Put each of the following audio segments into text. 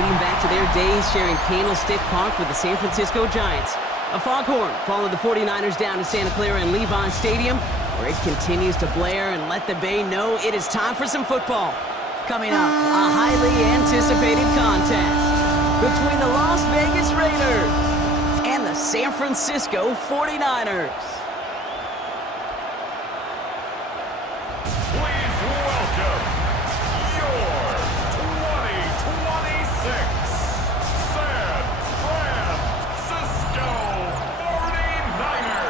dating back to their days sharing Candlestick Park with the San Francisco Giants. A foghorn followed the 49ers down to Santa Clara and Levon Stadium, where it continues to blare and let the Bay know it is time for some football. Coming up, a highly anticipated contest between the Las Vegas Raiders and the San Francisco 49ers. Please welcome your 2026 San Francisco 49ers.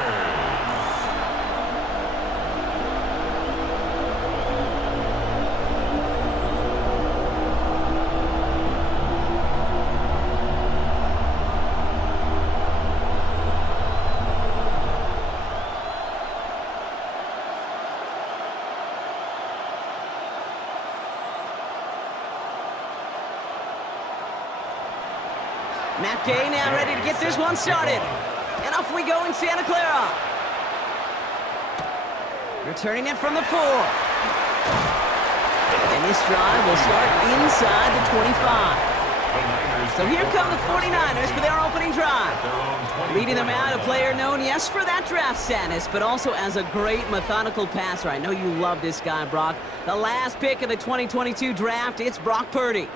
Matt Gay now ready to get this one started. And off we go in Santa Clara. Returning it from the 4. And this drive will start inside the 25. So here come the 49ers for their opening drive. Leading them out, a player known, yes, for that draft status, but also as a great methodical passer. I know you love this guy, Brock. The last pick of the 2022 draft, it's Brock Purdy.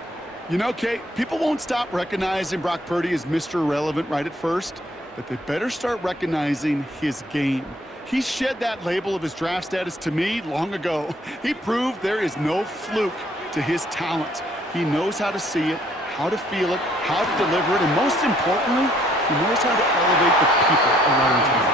You know, Kate, people won't stop recognizing Brock Purdy as Mr. Irrelevant right at first, but they better start recognizing his game. He shed that label of his draft status to me long ago. He proved there is no fluke to his talent. He knows how to see it, how to feel it, how to deliver it, and most importantly, he knows how to elevate the people around him.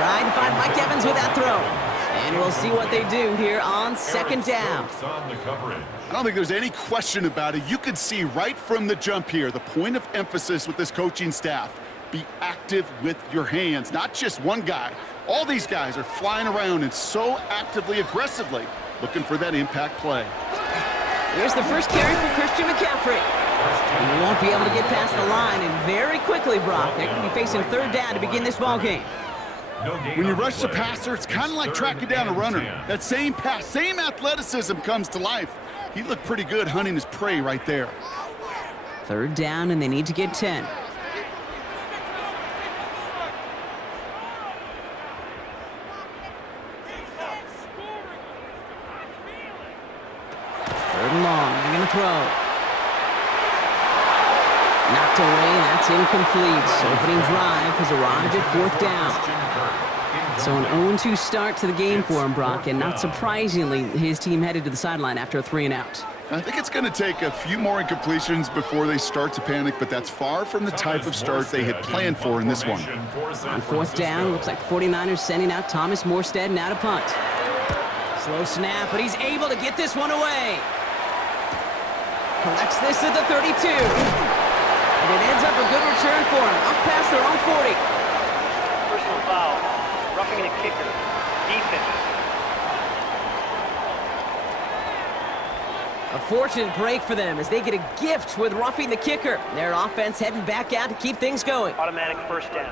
Trying to find Mike Evans with that throw. And we'll see what they do here on second down. I don't think there's any question about it. You could see right from the jump here, the point of emphasis with this coaching staff. Be active with your hands, not just one guy. All these guys are flying around and so actively, aggressively looking for that impact play. Here's the first carry for Christian McCaffrey. He won't be able to get past the line, and very quickly, Brock, they're going to be facing third down to begin this ballgame. When you rush the passer, it's kind of like tracking down a runner. That same pass, same athleticism comes to life. He looked pretty good hunting his prey right there. Third down, and they need to get 10. Third and long, they're going to throw. Knocked away, that's incomplete. Opening drive has arrived at fourth down. So an 0-2 start to the game for him, Brock, and not surprisingly, his team headed to the sideline after a 3-and-out. I think it's going to take a few more incompletions before they start to panic, but that's far from the type of start they had planned for in this one. On fourth down, looks like the 49ers sending out Thomas Morstead now to punt. Slow snap, but he's able to get this one away. Collects this at the 32. And it ends up a good return for him, up past their own 40. Personal foul, roughing the kicker, defense. A fortunate break for them as they get a gift with roughing the kicker. Their offense heading back out to keep things going. Automatic first down.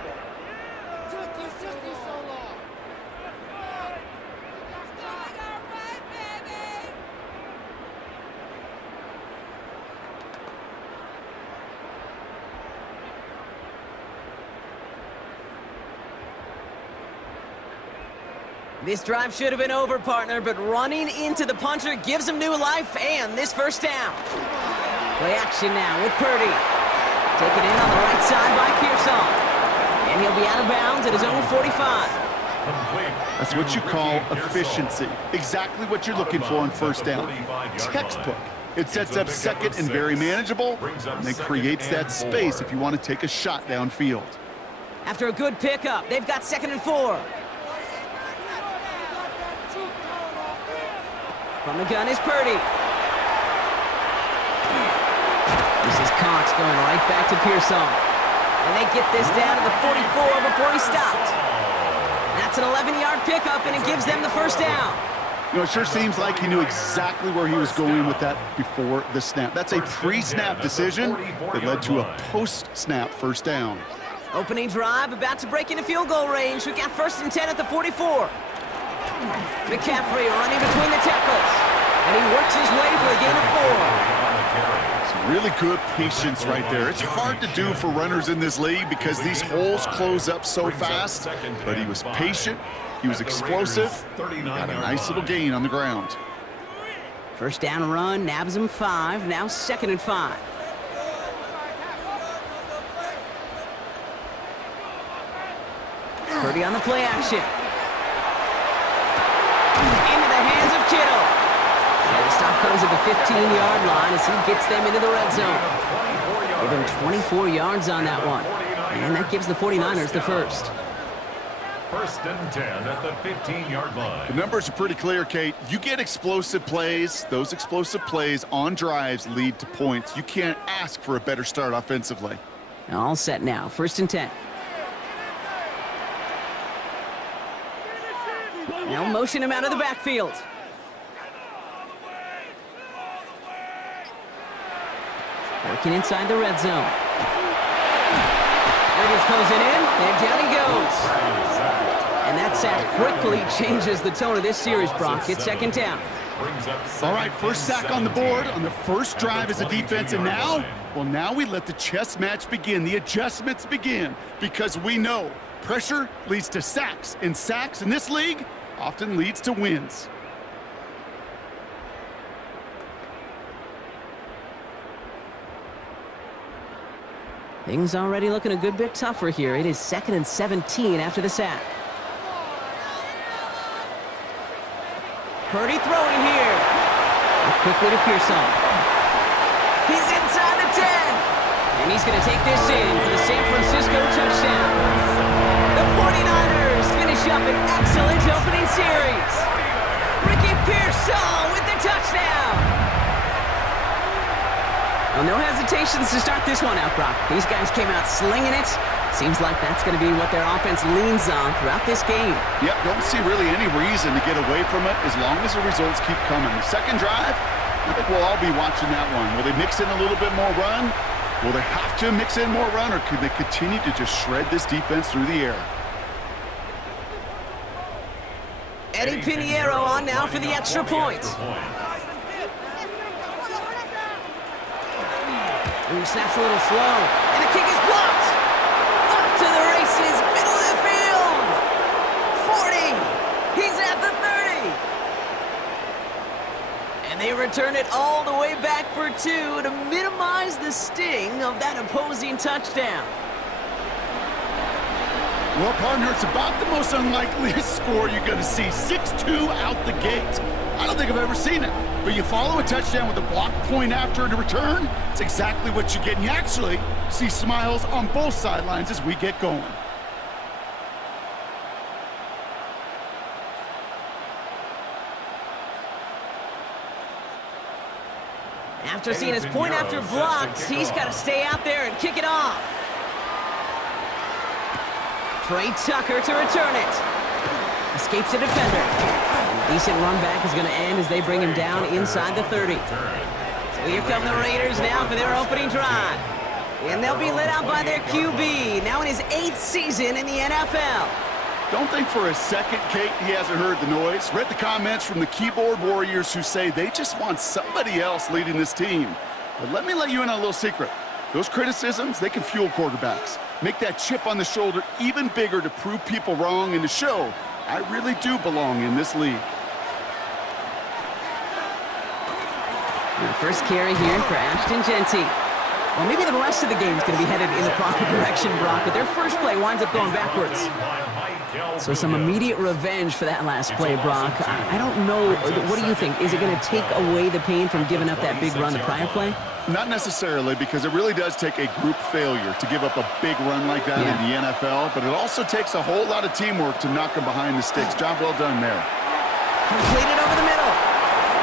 This drive should have been over, partner, but running into the punter gives him new life and this first down. Play action now with Purdy. Taken in on the right side by Pearson. And he'll be out of bounds at his own 45. That's what you call efficiency. Exactly what you're looking for on first down. Textbook. It sets up second and very manageable, and then creates that space if you want to take a shot downfield. After a good pickup, they've got 2nd and 4. From the gun is Purdy. This is Cox going right back to Pearson. And they get this down to the 44 before he stopped. That's an 11-yard pickup, and it gives them the first down. You know, it sure seems like he knew exactly where he was going with that before the snap. That's a pre-snap decision that led to a post-snap first down. Opening drive, about to break into field goal range. We got 1st and 10 at the 44. McCaffrey running between the tackles. And he works his way for a gain of 4. So Really good patience right there. It's hard to do for runners in this league because these holes close up so fast, but he was patient, he was explosive, got a nice little gain on the ground. First down run, nabs him 5, now 2nd and 5. Purdy on the play action. Into the hands of Kittle. And the stop comes at the 15-yard line as he gets them into the red zone. Give him 24 yards on that one. And that gives the 49ers the first. 1st and 10 at the 15-yard line. The numbers are pretty clear, Kate. You get explosive plays. Those explosive plays on drives lead to points. You can't ask for a better start offensively. All set now. 1st and 10. Now motion him out of the backfield. Working inside the red zone. Raiders closing in, and down he goes. And that sack quickly changes the tone of this series, Brock. It's 2nd down. All right, first sack on the board on the first drive as a defense, and now, well, now we let the chess match begin, the adjustments begin, because we know pressure leads to sacks, and sacks in this league often leads to wins. Things already looking a good bit tougher here. It is 2nd and 17 after the sack. Purdy throwing here. Quickly to Pearson. He's inside the 10. And he's going to take this in for the San Francisco touchdown. The 49ers finish up an excellent opening series. Ricky Pearson with the touchdown. Well, no hesitations to start this one out, Brock. These guys came out slinging it. Seems like that's going to be what their offense leans on throughout this game. Yep, don't see really any reason to get away from it as long as the results keep coming. Second drive, I think we'll all be watching that one. Will they mix in a little bit more run? Will they have to mix in more run, or could they continue to just shred this defense through the air? Eddie Pinheiro on now for the extra point. Ooh, snaps a little slow, and the kick is blocked. Up to the races, middle of the field. 40, he's at the 30. And they return it all the way back for 2 to minimize the sting of that opposing touchdown. Well, partner, it's about the most unlikeliest score you're going to see. 6-2 out the gate. I don't think I've ever seen it. But you follow a touchdown with a block point after and a return, it's exactly what you get. And you actually see smiles on both sidelines as we get going. After seeing his point after blocked, he's got to stay out there and kick it off. Trey Tucker to return it. Escapes the defender. Decent run back is going to end as they bring him down inside the 30. So here come the Raiders now for their opening drive. And they'll be led out by their QB, now in his 8th season in the NFL. Don't think for a second, Kate, he hasn't heard the noise. Read the comments from the keyboard warriors who say they just want somebody else leading this team. But let me let you in on a little secret. Those criticisms, they can fuel quarterbacks. Make that chip on the shoulder even bigger to prove people wrong and to show I really do belong in this league. The first carry here for Ashton Genty. Well, maybe the rest of the game is going to be headed in the proper direction, Brock, but their first play winds up going backwards. So some immediate revenge for that last play, Brock. I don't know. What do you think? Is it going to take away the pain from giving up that big run the prior play? Not necessarily, because it really does take a group failure to give up a big run like that in the NFL, but it also takes a whole lot of teamwork to knock them behind the sticks. Job well done there. Completed over the middle.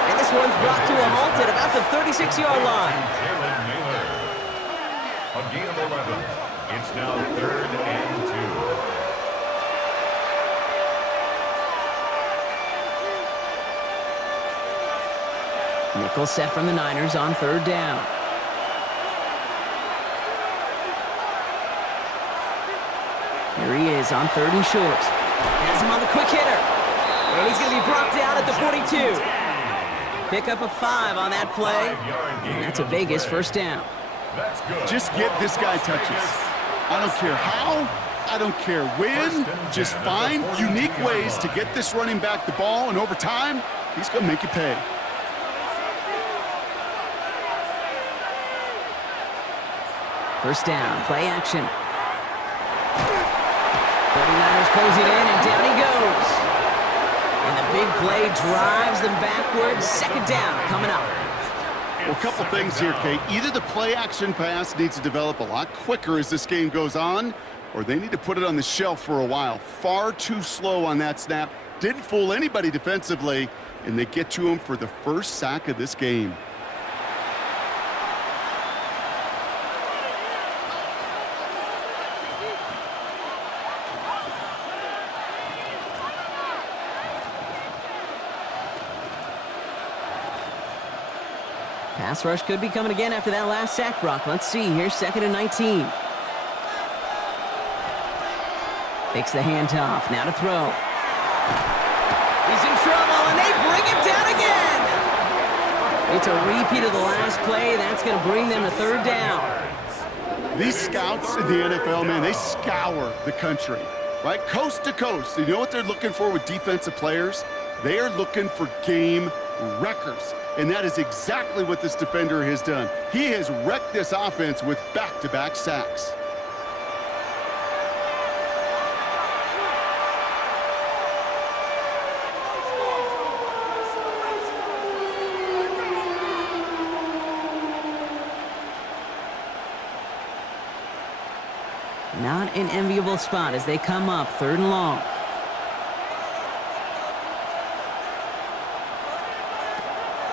And this one's brought to a halt at about the 36-yard line. A gain of 11. It's now 3rd and 2. Nickel set from the Niners on 3rd down. Here he is on 3rd and short. Has him on the quick hitter. And he's going to be brought down at the 42. Pick up a 5 on that play. And that's a Vegas first down. That's good. Just get this guy touches. I don't care how, I don't care when. Just find unique ways to get this running back the ball, and over time, he's going to make you pay. First down, play action. 49ers close it in, and down he goes. And the big play drives them backwards. Second down coming up. Well, a couple things here, Kate. Either the play-action pass needs to develop a lot quicker as this game goes on, or they need to put it on the shelf for a while. Far too slow on that snap. Didn't fool anybody defensively, and they get to him for the first sack of this game. Pass rush could be coming again after that last sack, Brock. Let's see. Here's 2nd and 19. Takes the handoff. Now to throw. He's in trouble, and they bring him down again. It's a repeat of the last play. That's going to bring them to 3rd down. These scouts in the NFL, man, they scour the country, right? Coast to coast. You know what they're looking for with defensive players? They are looking for game wreckers. And that is exactly what this defender has done. He has wrecked this offense with back-to-back sacks. Not an enviable spot as they come up 3rd and long.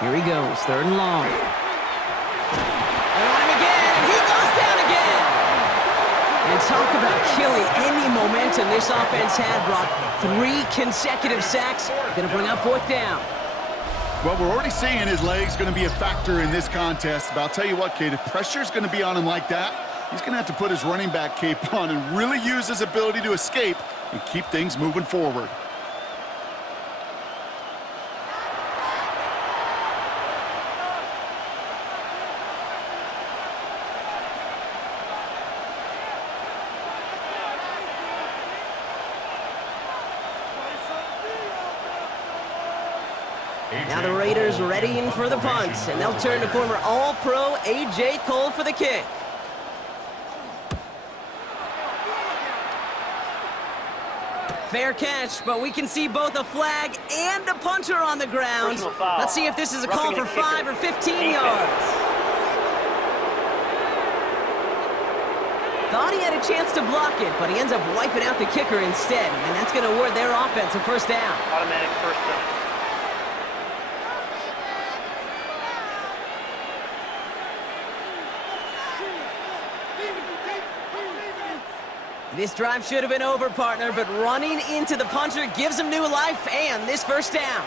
Here he goes, 3rd and long. They're on him again, and he goes down again. And talk about killing any momentum this offense had, Brock. 3 consecutive sacks, going to bring up 4th down. Well, we're already seeing his legs going to be a factor in this contest. But I'll tell you what, Kate, if pressure's going to be on him like that, he's going to have to put his running back cape on and really use his ability to escape and keep things moving forward. Now the Raiders readying for the punt, and they'll turn to former All-Pro A.J. Cole for the kick. Fair catch, but we can see both a flag and a punter on the ground. Let's see if this is a call for 5 or 15 yards. Thought he had a chance to block it, but he ends up wiping out the kicker instead, and that's going to award their offense a first down. Automatic first down. This drive should have been over, partner, but running into the punter gives him new life and this first down.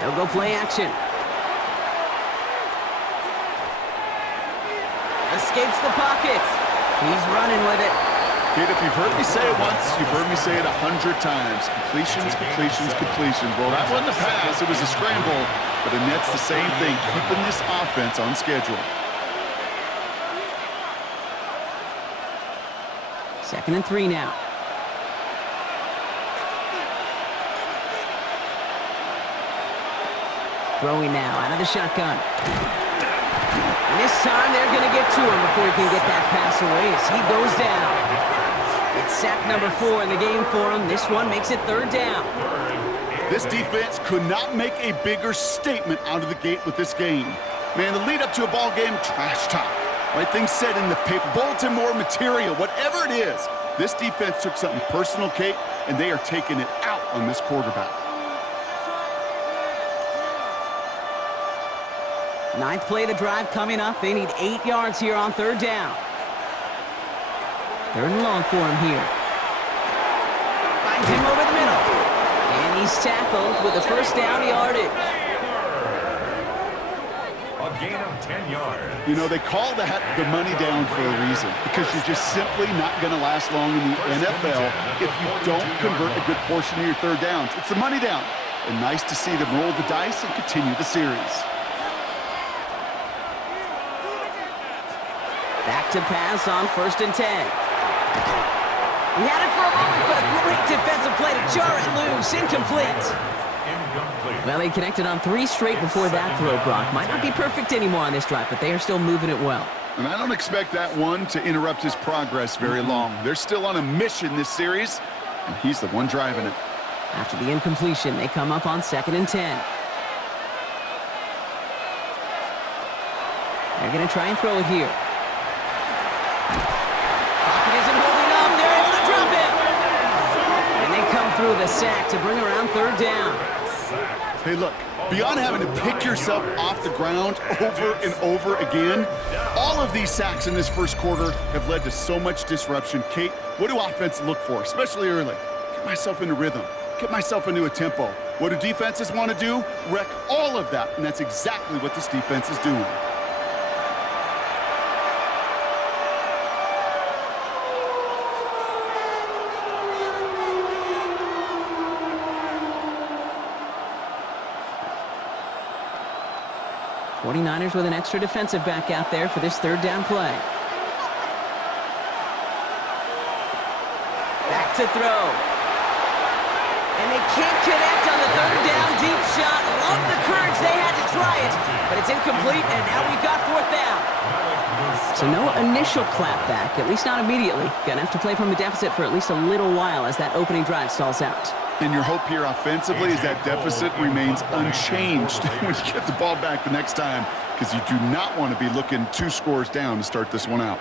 They'll go play action. Escapes the pocket. He's running with it. Kid, if you've heard me say it once, you've heard me say it 100 times. Completions, completions, completions. Well, that wasn't a pass. It was a scramble. But the net's the same thing, keeping this offense on schedule. 2nd and 3 now. Throwing now out of the shotgun. And this time they're going to get to him before he can get that pass away as he goes down. It's sack number 4 in the game for him. This one makes it 3rd down. This defense could not make a bigger statement out of the gate with this game. Man, the lead up to a ball game, trash talk. Right, things said in the paper, bulletin board material, whatever it is. This defense took something personal, Kate, and they are taking it out on this quarterback. 9th play of the drive coming up. They need 8 yards here on 3rd down. 3rd and long for him here. Finds him over the middle. And he's tackled with the first down yardage. A gain of 10 yards. You know, they call that the money down for a reason, because you're just simply not going to last long in the NFL if you don't convert a good portion of your 3rd downs. It's the money down. and nice to see them roll the dice and continue the series. Back to pass on 1st and 10. He had it for a moment, but a great defensive play to jar it loose. Incomplete. Well, they connected on 3 straight before that throw, Brock. Might not be perfect anymore on this drive, but they are still moving it well. And I don't expect that one to interrupt his progress very long. They're still on a mission this series, and he's the one driving it. After the incompletion, they come up on 2nd and 10. They're going to try and throw it here. Pocket isn't holding up. They're able to drop it. And they come through the sack to bring around 3rd down. Hey, look, beyond having to pick yourself off the ground over and over again, all of these sacks in this first quarter have led to so much disruption. Kate, what do offenses look for, especially early? Get myself into rhythm. Get myself into a tempo. What do defenses want to do? Wreck all of that, and that's exactly what this defense is doing. '49ers with an extra defensive back out there for this 3rd down play. Back to throw. And they can't connect on the 3rd down deep shot. Love the courage they had to try it, but it's incomplete, and now we've got 4th down. So no initial clapback, at least not immediately. Gonna have to play from a deficit for at least a little while as that opening drive stalls out. And your hope here offensively is that deficit remains unchanged when you get the ball back the next time, because you do not want to be looking 2 scores down to start this one out.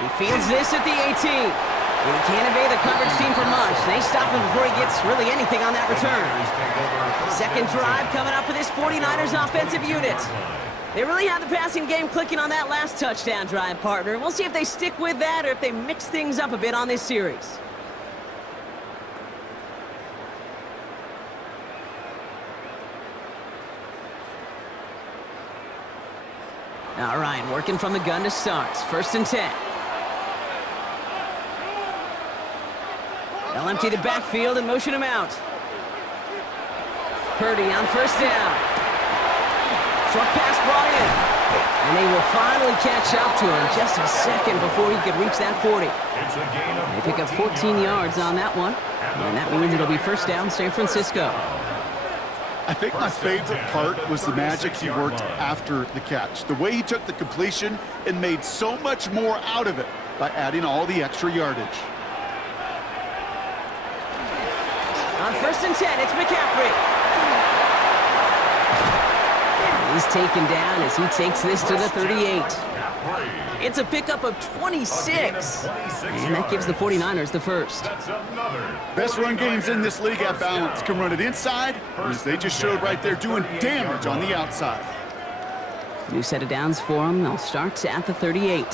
He fields this at the 18. And he can't evade the coverage team for much. They stop him before he gets really anything on that return. 2nd drive coming up for this 49ers offensive unit. They really have the passing game clicking on that last touchdown drive, partner. We'll see if they stick with that or if they mix things up a bit on this series. All right, working from the gun to start. 1st and 10. They'll empty the backfield and motion him out. Purdy on 1st down. Short pass brought in. And they will finally catch up to him just a second before he could reach that 40. They pick up 14 yards on that one. And that means it'll be 1st down San Francisco. I think my favorite part was the magic he worked after the catch. The way he took the completion and made so much more out of it by adding all the extra yardage. On 1st and 10, it's McCaffrey. He's taken down as he takes this to the 38. It's a pickup of 26. And that gives the 49ers the 1st. Best run games in this league at balance. Can run it inside, or as they just showed right there, doing damage on the outside. New set of downs for them. They'll start at the 38.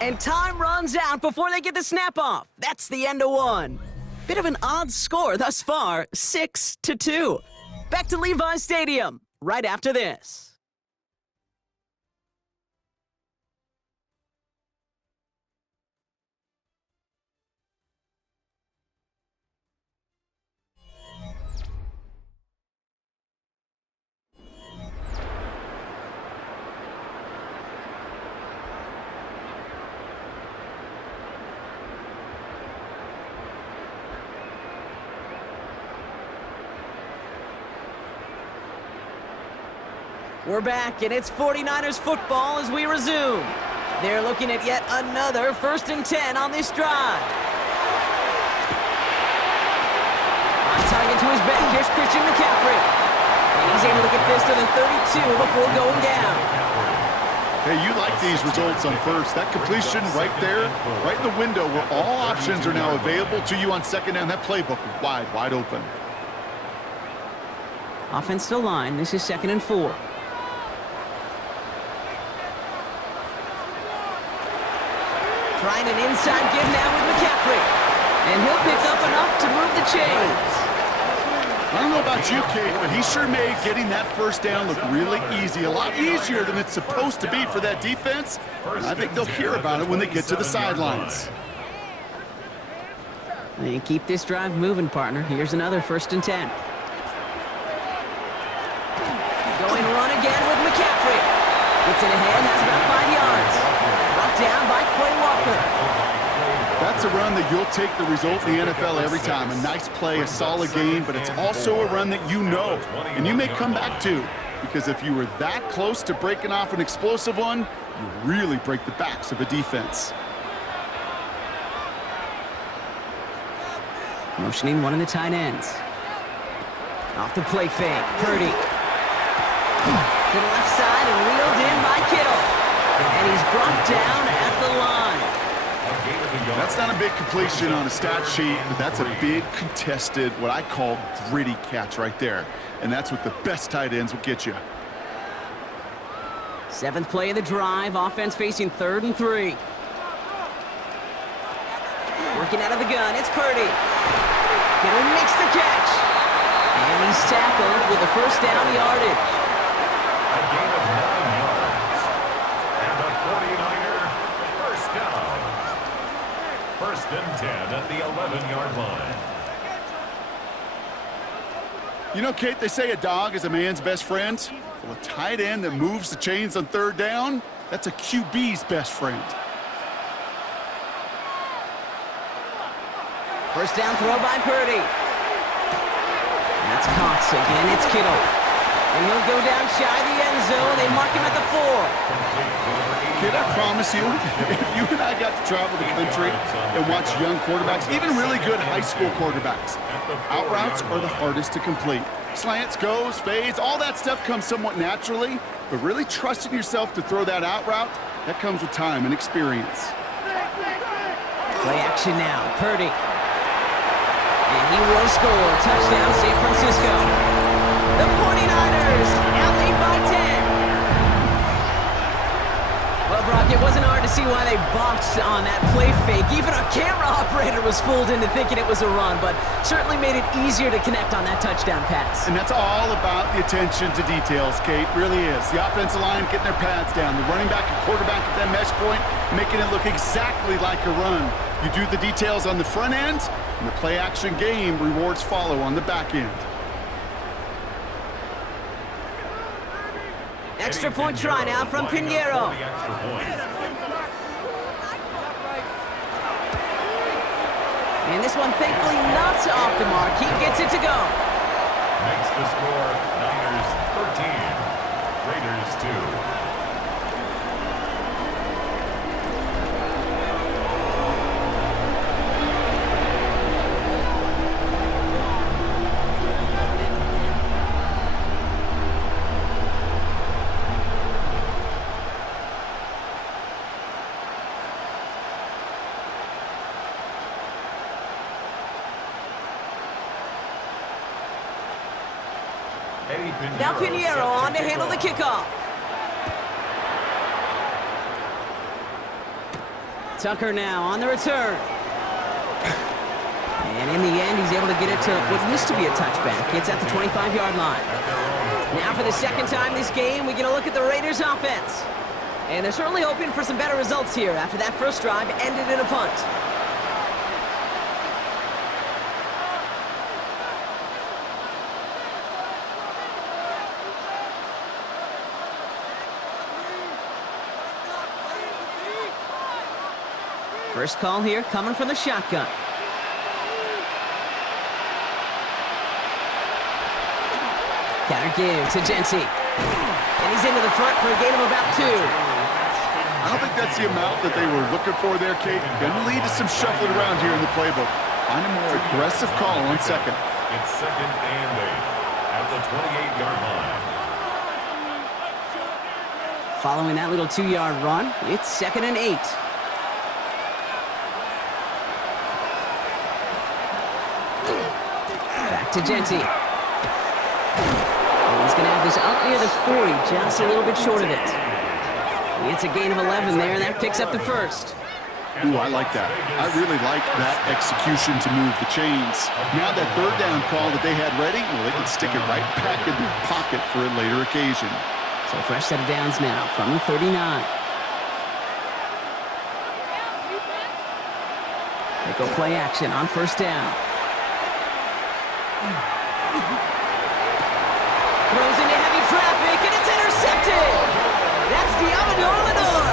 And time runs out before they get the snap off. That's the end of one. Bit of an odd score thus far, 6-2. Back to Levi's Stadium right after this. We're back, and it's 49ers football as we resume. They're looking at yet another 1st and 10 on this drive. On target to his back, here's Christian McCaffrey. And he's able to get this to the 32 before going down. Hey, you like these results on 1st. That completion right there, right in the window where all options are now available to you on 2nd down. That playbook wide open. Offense to line. This is 2nd and 4. Trying an inside give now with McCaffrey. And he'll pick up enough to move the chains. I don't know about you, Kate, but he sure made getting that first down look really easy. A lot easier than it's supposed to be for that defense. And I think they'll hear about it when they get to the sidelines. And keep this drive moving, partner. Here's another 1st and 10. Going run again with McCaffrey. Gets it ahead, has about 5 yards. Brought down by Quay Walker. That's a run that you'll take the result in the NFL every time. A nice play, a solid game, but it's also a run that you know, and you may come back to, because if you were that close to breaking off an explosive one, you really break the backs of a defense. Motioning one of the tight ends. Off the play fake, Purdy. To the left side and wheeled in by Kittle. And he's brought down at the line. That's not a big completion on a stat sheet, but that's a big contested, what I call gritty catch right there. And that's what the best tight ends will get you. 7th play of the drive, offense facing 3rd and 3. Working out of the gun, it's Purdy. Kittle makes the catch. And he's tackled with a 1st down yardage. A gain of 9 yards. And the 49er, 1st down. 1st and 10 at the 11-yard line. You know, Kate, they say a dog is a man's best friend. Well, a tight end that moves the chains on 3rd down, that's a QB's best friend. 1st down throw by Purdy. That's caught. Again, it's Kittle. And he'll go down shy of the end zone. They mark him at the 4. Kid, I promise you, if you and I got to travel the country and watch young quarterbacks, even really good high school quarterbacks, out routes are the hardest to complete. Slants, goes, fades, all that stuff comes somewhat naturally, but really trusting yourself to throw that out route, that comes with time and experience. Play action now, Purdy. And he will score. Touchdown, San Francisco. The 49ers now lead by 10. Well, Brock, it wasn't hard to see why they botched on that play fake. Even our camera operator was fooled into thinking it was a run, but certainly made it easier to connect on that touchdown pass. And that's all about the attention to details, Kate. Really is. The offensive line getting their pads down. The running back and quarterback at that mesh point, making it look exactly like a run. You do the details on the front end, and the play-action game rewards follow on the back end. Extra point try now from Pinheiro. And this one thankfully not off the mark. He gets it to go. Makes the score Niners 13, Raiders 2. Now Pinheiro on to handle the kickoff. Tucker now on the return. And in the end, he's able to get it to what used to be a touchback. It's at the 25-yard line. Now for the 2nd time this game, we get a look at the Raiders' offense. And they're certainly hoping for some better results here after that first drive ended in a punt. First call here coming from the shotgun. Counter give to Genty. And he's into the front for a gain of about 2. I don't think that's the amount that they were looking for there, Kate. Going to lead to some shuffling around here in the playbook. Find a more aggressive call on 2nd. It's 2nd and 8 at the 28-yard line. Following that little 2-yard run, it's 2nd and 8. Back to Genty. And he's going to have this out near the 40, just a little bit short of it. It's a gain of 11 there, and that picks up the 1st. Ooh, I like that. I really like that execution to move the chains. Now that third down call that they had ready, well, they can stick it right back in their pocket for a later occasion. So fresh set of downs now from the 39. They go play action on first down. Throws into heavy traffic, and it's intercepted! That's Lenore.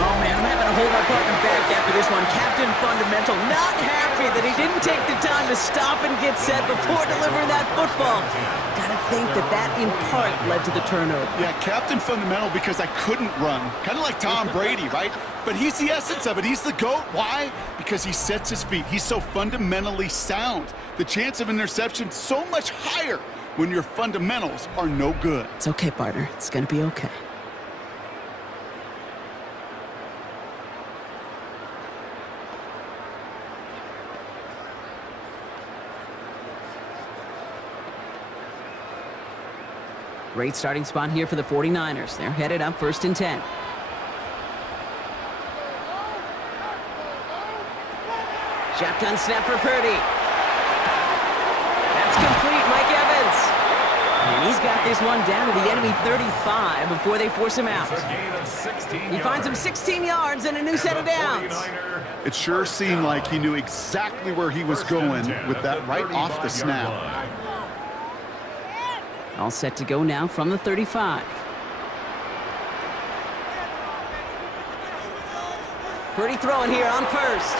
Oh, man, I'm having to hold my partner back after this one. Captain Fundamental not happy that he didn't take the time to stop and get set before delivering that football. Gotta think that in part led to the turnover. Yeah, Captain Fundamental because I couldn't run. Kind of like Tom Brady, right? But he's the essence of it. He's the GOAT. Why? Because he sets his feet. He's so fundamentally sound. The chance of interception so much higher when your fundamentals are no good. It's okay, partner. It's gonna be okay. Great starting spot here for the 49ers. They're headed up 1st and 10. Shotgun snap for Purdy. That's complete, Mike Evans. And he's got this one down to the enemy 35 before they force him out. He finds him 16 yards and a new set of downs. It sure seemed like he knew exactly where he was going with that right off the snap. All set to go now from the 35. Purdy throwing here on first.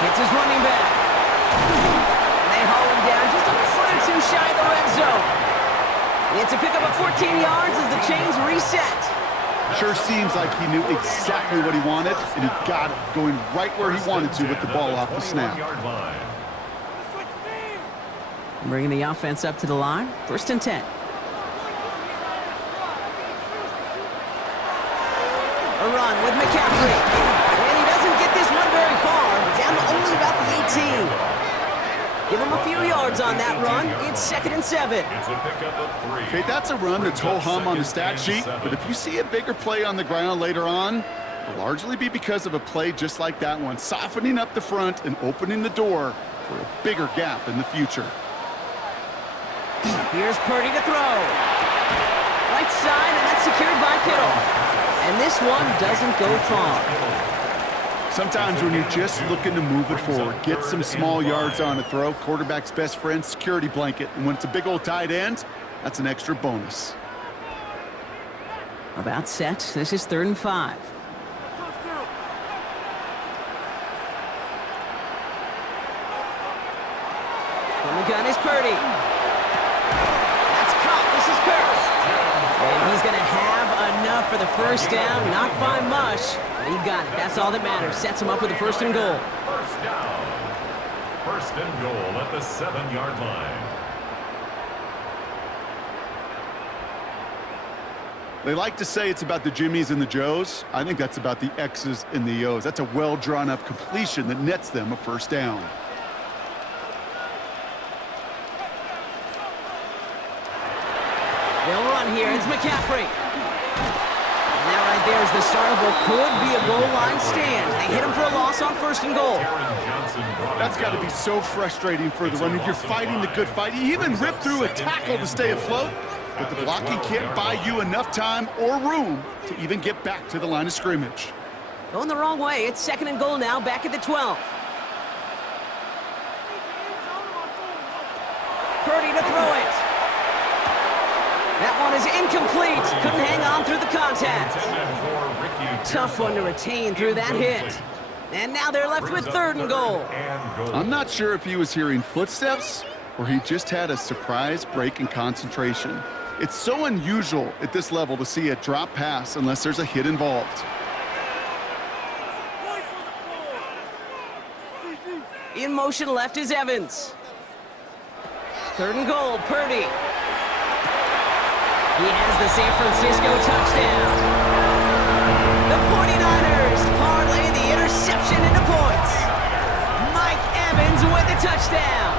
Hits his running back. And they haul him down just a foot or two shy of the red zone. It's a pickup of 14 yards as the chains reset. Sure seems like he knew exactly what he wanted, and he got it going right where he wanted to with the ball off the snap. Bringing the offense up to the line. 1st and 10. A run with McCaffrey. And he doesn't get this one very far. Down to only about the 18. Give him a few yards on that run. It's 2nd and 7. Okay, that's a run that's ho-hum on the stat sheet, but if you see a bigger play on the ground later on, it'll largely be because of a play just like that one, softening up the front and opening the door for a bigger gap in the future. Here's Purdy to throw. Right side, and that's secured by Kittle. And this one doesn't go far. Sometimes when you're just looking to move it forward, get some small yards on a throw, quarterback's best friend, security blanket. And when it's a big old tight end, that's an extra bonus. About set. This is 3rd and 5. From the gun is Purdy. And he's going to have enough for the first down, not by much, but he got it. That's all that matters. Sets him up with a 1st and goal. First down. 1st and goal at the 7-yard line. They like to say it's about the Jimmies and the Joes. I think that's about the X's and the O's. That's a well-drawn-up completion that nets them a 1st down. They'll run here. It's McCaffrey. And that right there is the start of what could be a goal line stand. They hit him for a loss on 1st and goal. That's got to be so frustrating for the runner. You're fighting the good fight. You even rip through a tackle to stay afloat, but the blocking can't buy you enough time or room to even get back to the line of scrimmage. Going the wrong way. It's 2nd and goal now, back at the 12. Purdy to throw it. That one is incomplete. Couldn't hang on through the contact. Tough one to retain through that hit. And now they're left with 3rd and goal. I'm not sure if he was hearing footsteps or he just had a surprise break in concentration. It's so unusual at this level to see a drop pass unless there's a hit involved. In motion left is Evans. 3rd and goal, Purdy. He has the San Francisco touchdown. The 49ers parlay the interception into points. Mike Evans with the touchdown.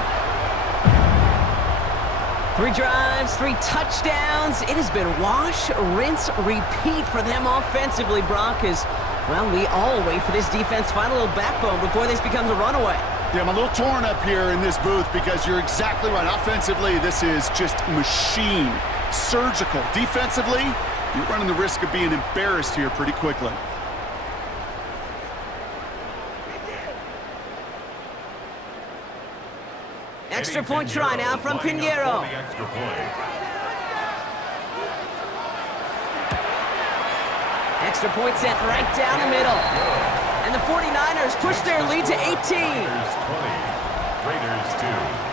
3 drives, 3 touchdowns. It has been wash, rinse, repeat for them offensively, Brock, as Well, we all wait for this defense to find a little backbone before this becomes a runaway. Yeah, I'm a little torn up here in this booth because you're exactly right. Offensively, this is just machine. Surgical. Defensively, you're running the risk of being embarrassed here pretty quickly. Extra point try now from Pinheiro. Extra point sent right down the middle. And the 49ers push their lead to 18. Raiders 20, Raiders 2.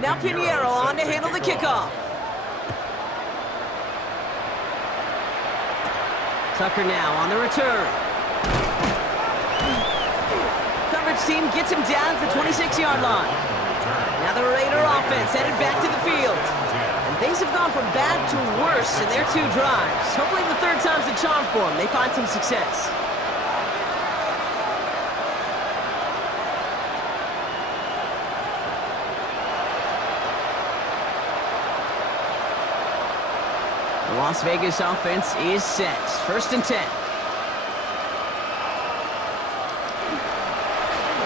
Now Pinheiro on to handle the kickoff. Tucker now on the return. Coverage team gets him down at the 26-yard line. Now the Raider offense headed back to the field. And things have gone from bad to worse in their 2 drives. Hopefully the third time's the charm for them. They find some success. The Las Vegas offense is set. 1st and 10.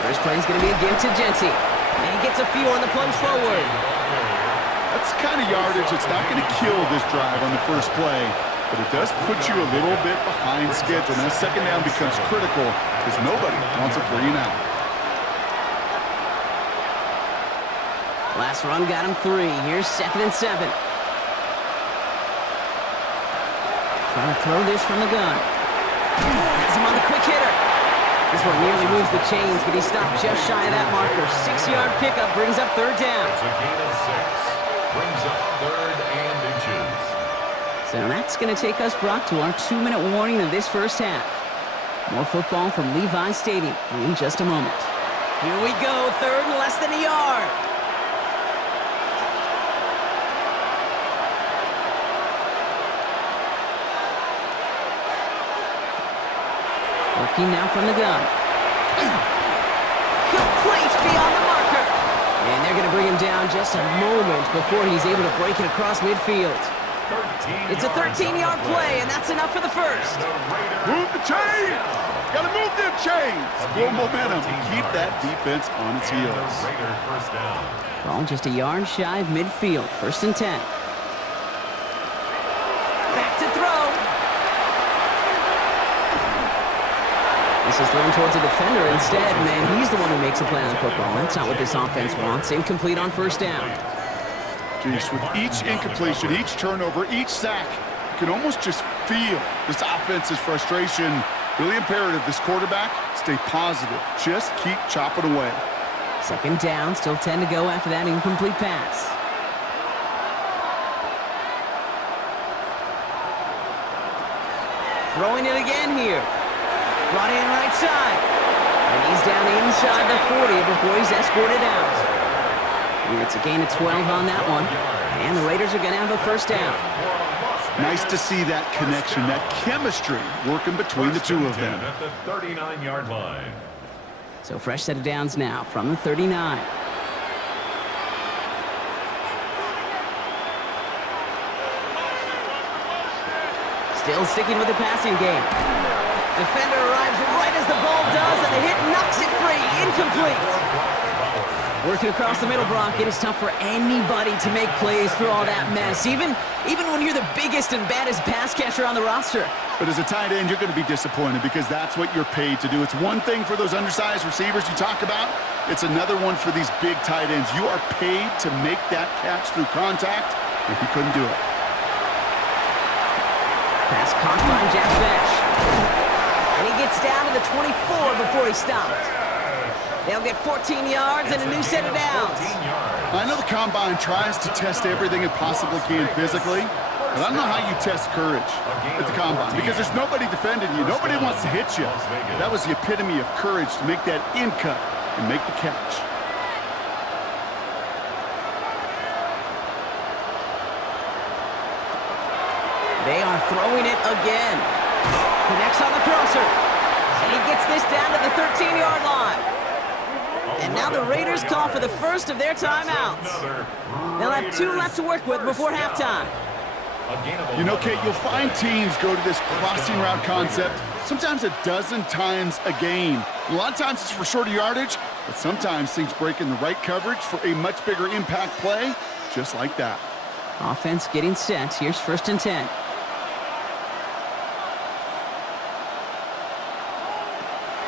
First play is going to be a give to Genty. And he gets a few on the plunge forward. That's the kind of yardage that's not going to kill this drive on the first play, but it does put you a little bit behind schedule. And that second down becomes critical because nobody wants a 3 and out. Last run got him 3. Here's 2nd and 7. Trying to throw this from the gun. Has him on the quick hitter. This one nearly moves the chains, but he stopped just shy of that marker. 6-yard pickup brings up 3rd down. It's a gain of 6. Brings up 3rd and inches. So that's going to take us, Brock, to our 2-minute warning of this first half. More football from Levi Stadium in just a moment. Here we go, 3rd and less than a yard. Working now from the gun. Complete beyond the marker. And they're going to bring him down just a moment before he's able to break it across midfield. It's a 13-yard play, and that's enough for the first. Move the chains! Got to move them chains! Build momentum. Keep that defense on its heels. Ball just a yard shy of midfield. 1st and 10. Back to throw. This is thrown towards a defender instead, man. He's the one who makes a play on the football. That's not what this offense wants. Incomplete on 1st down. Jeez, with each incompletion, each turnover, each sack, you can almost just feel this offense's frustration. Really imperative, this quarterback, stay positive. Just keep chopping away. 2nd down, still 10 to go after that incomplete pass. Throwing it again here. Brought in right side. And he's down inside the 40 before he's escorted out. And it's a gain of 12 on that one. And the Raiders are going to have a 1st down. Nice to see that connection, that chemistry working between the 2 of them. At the 39-yard line. So fresh set of downs now from the 39. Still sticking with the passing game. Defender arrives right as the ball does, and the hit knocks it free. Incomplete. Working across the middle, Brock, it is tough for anybody to make plays through all that mess, even when you're the biggest and baddest pass catcher on the roster. But as a tight end, you're going to be disappointed because that's what you're paid to do. It's one thing for those undersized receivers you talk about. It's another one for these big tight ends. You are paid to make that catch through contact, and he couldn't do it. Pass caught by Jack Besh. And he gets down to the 24 before he stopped. They'll get 14 yards and a new set of downs. I know the Combine tries to test everything it possibly can physically, And I don't know how you test courage at the combine because there's nobody defending you. Nobody wants to hit you. That was the epitome of courage to make that in cut and make the catch. They are throwing it again. Connects on the crosser. And he gets this down to the 13-yard line. And now the Raiders call for the first of their timeouts. They'll have 2 left to work with before halftime. You know, Kate, you'll find teams go to this crossing route concept sometimes a dozen times a game. A lot of times it's for shorter yardage, but sometimes things break in the right coverage for a much bigger impact play, just like that. Offense getting set. Here's 1st and 10.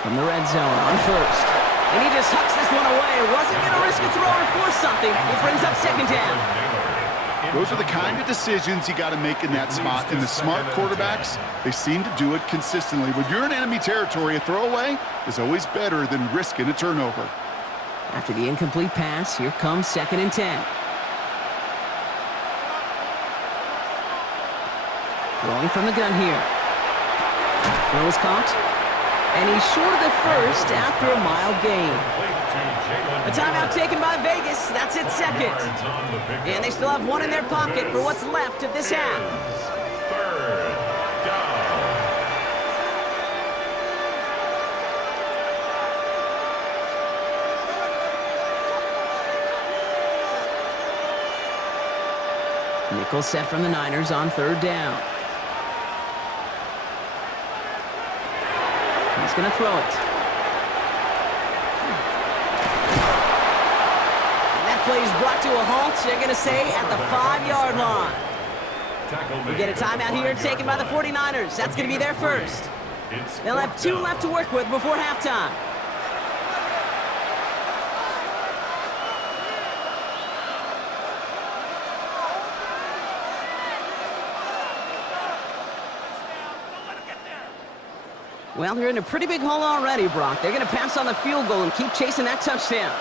From the red zone on 1st. And he just hucks this one away. Wasn't going to risk a throw or force something. It brings up 2nd down. Those are the kind of decisions you got to make in that spot. And the smart quarterbacks, they seem to do it consistently. When you're in enemy territory, a throwaway is always better than risking a turnover. After the incomplete pass, here comes 2nd and 10. Throwing from the gun here. Throw is caught. And he's short of the first after a mild gain. A timeout taken by Vegas. That's its 2nd. And they still have 1 in their pocket for what's left of this half. 3rd down. Nickel set from the Niners on 3rd down. He's going to throw it. And that play is brought to a halt, they're going to say, at the 5-yard line. We get a timeout here taken by the 49ers. That's going to be their first. They'll have 2 left to work with before halftime. Well, they're in a pretty big hole already, Brock. They're going to pass on the field goal and keep chasing that touchdown.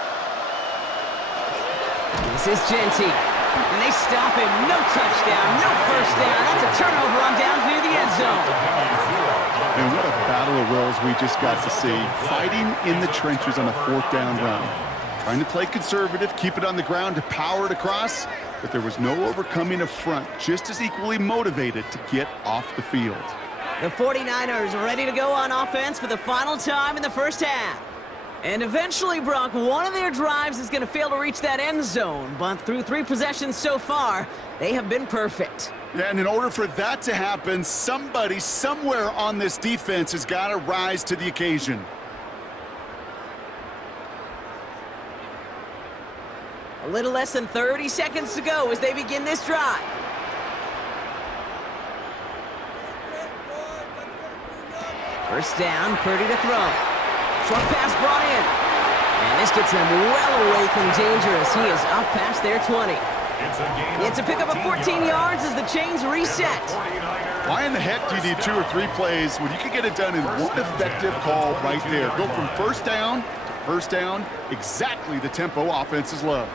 This is Genty. And they stop him. No touchdown, no 1st down. That's a turnover on downs near the end zone. And what a battle of wills we just got to see. Fighting in the trenches on a 4th down run. Trying to play conservative, keep it on the ground to power it across. But there was no overcoming a front just as equally motivated to get off the field. The 49ers are ready to go on offense for the final time in the first half. And eventually, Brock, one of their drives is going to fail to reach that end zone. But through 3 possessions so far, they have been perfect. Yeah, and in order for that to happen, somebody somewhere on this defense has got to rise to the occasion. A little less than 30 seconds to go as they begin this drive. First down, Purdy to throw. Short pass brought in. And this gets them well away from dangerous. He is up past their 20. It's a pickup of 14 yards as the chains reset. Why in the heck do you need 2 or 3 plays when you can get it done in one effective call right there? Go from 1st down to 1st down, exactly the tempo offenses love.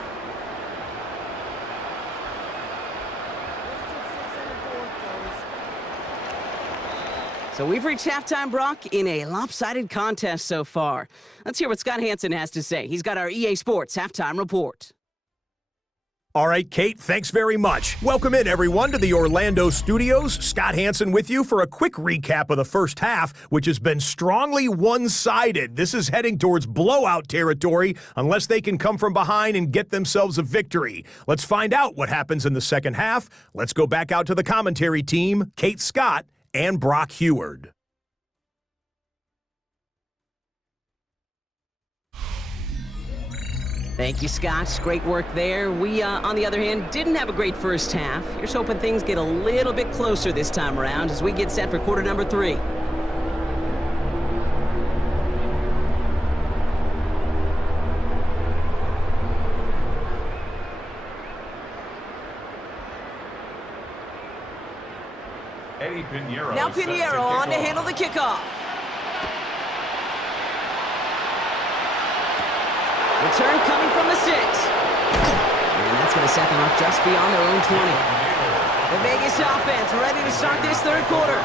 So we've reached halftime, Brock, in a lopsided contest so far. Let's hear what Scott Hansen has to say. He's got our EA Sports halftime report. All right, Kate, thanks very much. Welcome in, everyone, to the Orlando studios. Scott Hansen with you for a quick recap of the first half, which has been strongly one-sided. This is heading towards blowout territory unless they can come from behind and get themselves a victory. Let's find out what happens in the second half. Let's go back out to the commentary team, Kate Scott and Brock Heward. Thank you, Scott. Great work there. We, on the other hand, didn't have a great first half. Here's hoping things get a little bit closer this time around as we get set for quarter number 3. Now Pinheiro on to handle the kickoff. Return coming from the 6. And that's going to set them up just beyond their own 20. The Vegas offense ready to start this third quarter.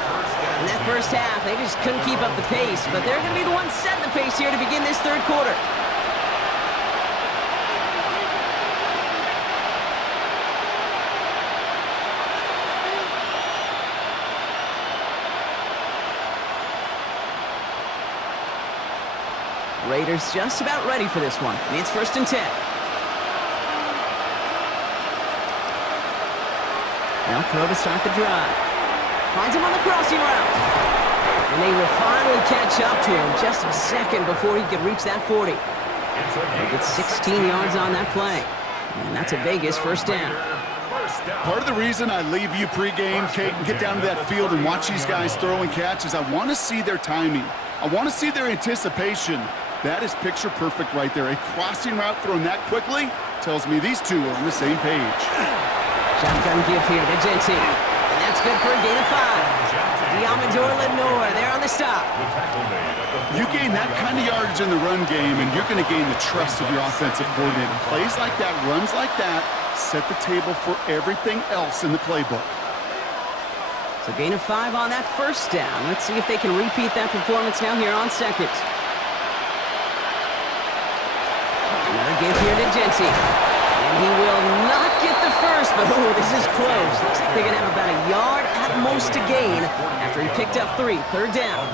In that first half, they just couldn't keep up the pace, but they're going to be the ones setting the pace here to begin this third quarter. Raiders just about ready for this one. It's 1st and 10. They'll throw to start the drive. Finds him on the crossing route. And they will finally catch up to him just a second before he could reach that 40. They get 16 yards on that play. And that's a Vegas first down. Part of the reason I leave you pregame, Kate, and get down to that field and watch these guys throw and catch is I want to see their timing. I want to see their anticipation. That is picture perfect right there. A crossing route thrown that quickly tells me these two are on the same page. Shotgun give here to Genty. And that's good for a gain of 5. Diamador Lenore there on the stop. You gain that kind of yardage in the run game, and you're going to gain the trust of your offensive coordinator. Plays like that, runs like that, set the table for everything else in the playbook. So gain of 5 on that first down. Let's see if they can repeat that performance now here on second. Another give here to Genty. And he will not get the first, but this is close. Looks like they're going to have about a yard at most to gain after he picked up 3. Third down.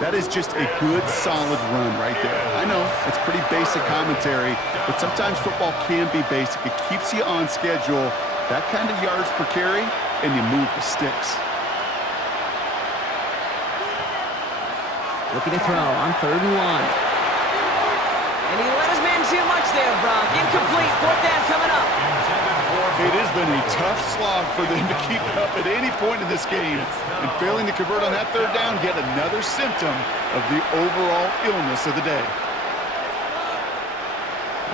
That is just a good, solid run right there. I know, it's pretty basic commentary, but sometimes football can be basic. It keeps you on schedule, that kind of yards per carry, and you move the sticks. Looking to throw on 3rd and 1. And he let his man too much there, Brock. Incomplete. 4th down coming up. It has been a tough slog for them to keep up at any point in this game. And failing to convert on that 3rd down, yet another symptom of the overall illness of the day.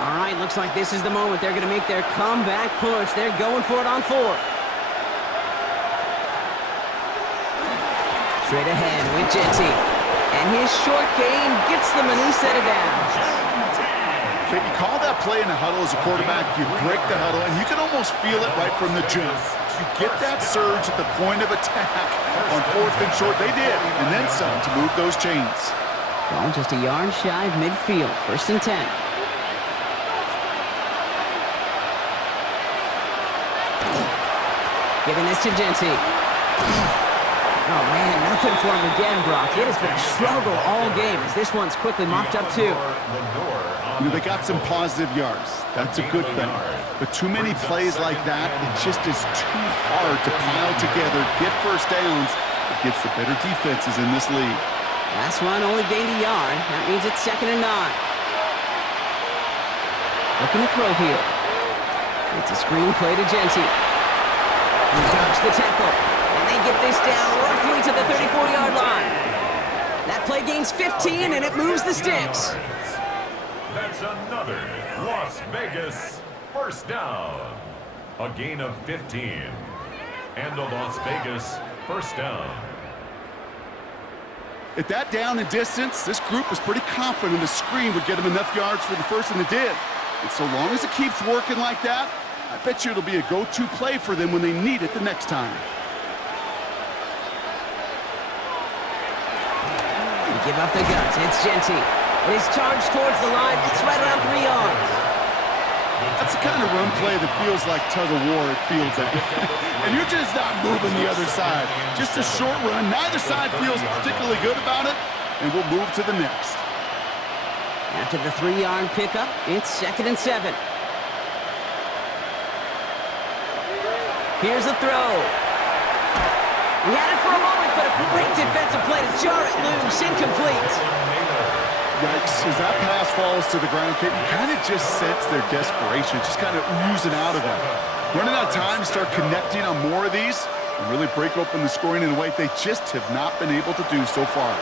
All right, looks like this is the moment they're going to make their comeback push. They're going for it on 4th. Straight ahead with Genty. And his short gain gets them a new set of downs. You call that play in the huddle as a quarterback, you break the huddle, and you can almost feel it right from the jump. You get that surge at the point of attack on 4th and short. They did, and then some to move those chains. Ball just a yard shy of midfield. 1st and 10. Giving this to Genty. Oh, man, nothing for him again, Brock. It has been a struggle all game as this one's quickly mopped up, too. You know, they got some positive yards. That's a good thing. But too many plays like that, it just is too hard to pile together, get first downs against the better defenses in this league. Last one only gained a yard. That means it's 2nd and 9. Looking to throw here. It's a screen play to Genty. He dodged the tackle. And they get this down roughly to the 34-yard line. That play gains 15, and it moves the sticks. That's another Las Vegas first down. A gain of 15. And a Las Vegas first down. At that down and distance, this group was pretty confident the screen would get them enough yards for the first, and it did. And so long as it keeps working like that, I bet you it'll be a go-to play for them when they need it the next time. Give up the guts. It's Genty. It is charged towards the line. It's right around 3 yards. That's the kind of run play that feels like tug-of-war at field day. And you're just not moving the other side. Just a short run. Neither side feels particularly good about it, and we'll move to the next. After the 3-yard pickup, it's 2nd and 7. Here's the throw. He had it for a moment, but a great defensive play to jar it loose. Incomplete. Yikes, as that pass falls to the ground, Kate, you kind of just sense their desperation, just kind of oozing out of them. Running out of time to start connecting on more of these and really break open the scoring in a way they just have not been able to do so far.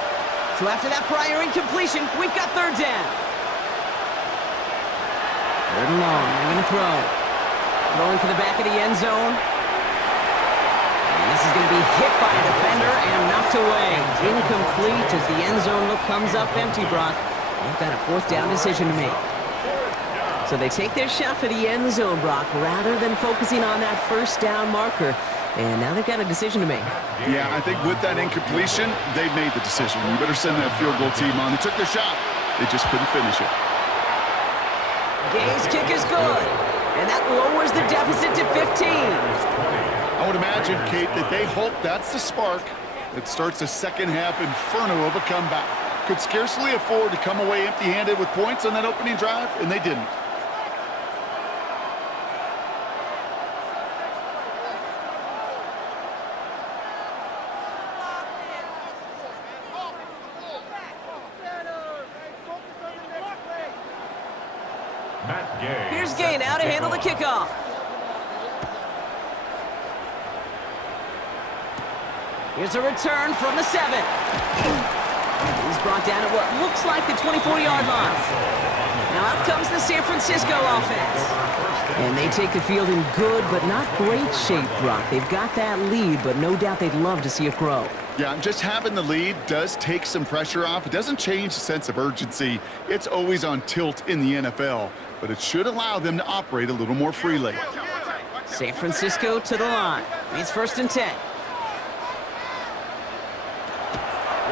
So after that prior incompletion, we've got 3rd down. 3rd and long, they're going to throw. Throwing for the back of the end zone. This is going to be hit by a defender and knocked away. Incomplete as the end zone look comes up empty, Brock. They've got a 4th down decision to make. So they take their shot for the end zone, Brock, rather than focusing on that first down marker. And now they've got a decision to make. Yeah, I think with that incompletion, they made the decision. You better send that field goal team on. They took their shot. They just couldn't finish it. Gay's kick is good. And that lowers the deficit to 15. I would imagine, Kate, that they hope that's the spark that starts a second-half inferno of a comeback. Could scarcely afford to come away empty-handed with points on that opening drive, and they didn't. Here's Gay now to handle the kickoff. Here's a return from the 7. He's brought down at what looks like the 24-yard line. Now out comes the San Francisco offense. And they take the field in good but not great shape, Brock. They've got that lead, but no doubt they'd love to see it grow. Yeah, just having the lead does take some pressure off. It doesn't change the sense of urgency. It's always on tilt in the NFL, but it should allow them to operate a little more freely. San Francisco to the line. It's 1st and 10.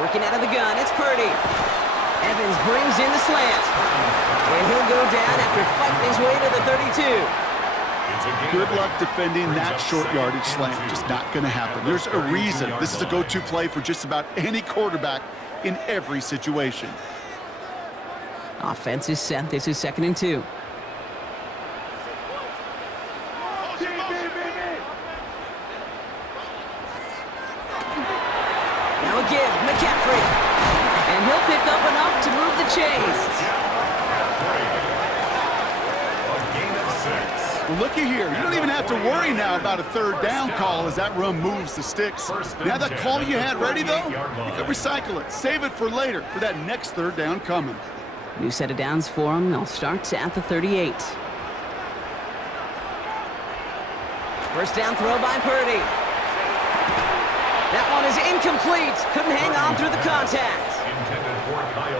Working out of the gun, it's Purdy. Evans brings in the slant. And he'll go down after fighting his way to the 32. Good luck defending that short yardage slant. Just not going to happen. There's a reason this is a go-to play for just about any quarterback in every situation. Offense is set. This is 2nd and 2. Now a give, McCaffrey. And he'll pick up enough to move the chains. Well, looky here. You don't even have to worry now about a 3rd down call as that run moves the sticks. Now that call you had ready, though, you can recycle it. Save it for later for that next 3rd down coming. New set of downs for them. They'll start at the 38. First down throw by Purdy. That one is incomplete. Couldn't hang on through the contact.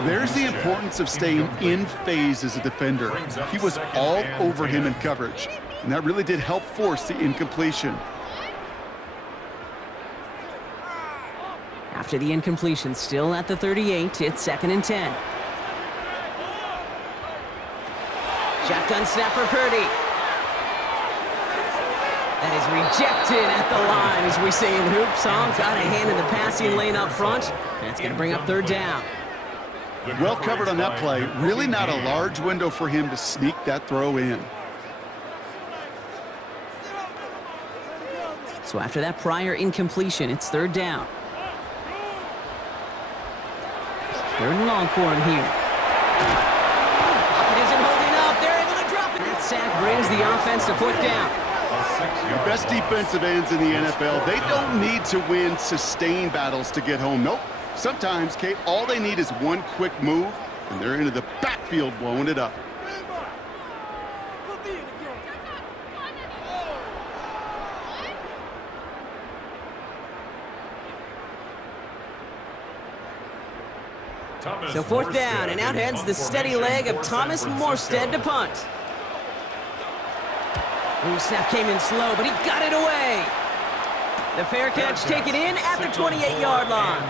There's the importance of staying in phase as a defender. He was all over him in coverage, and that really did help force the incompletion. After the incompletion, still at the 38, it's 2nd and 10. Shotgun snap for Purdy. That is rejected at the line, as we say in hoops. Got a hand in the passing lane up front. That's going to bring up 3rd down. Well covered on that play. Really not a large window for him to sneak that throw in. So after that prior incompletion, it's 3rd down. 3rd and long for him here. It isn't holding up. They're able to drop it. That sack brings the offense to 4th down. The best defensive ends in the NFL, they don't need to win sustained battles to get home. Nope. Sometimes, Kate, all they need is one quick move, and they're into the backfield blowing it up. So 4th down, and out heads the steady leg of Thomas Morstead to punt. Ooh, snap came in slow, but he got it away. The fair catch taken in at the 28-yard line.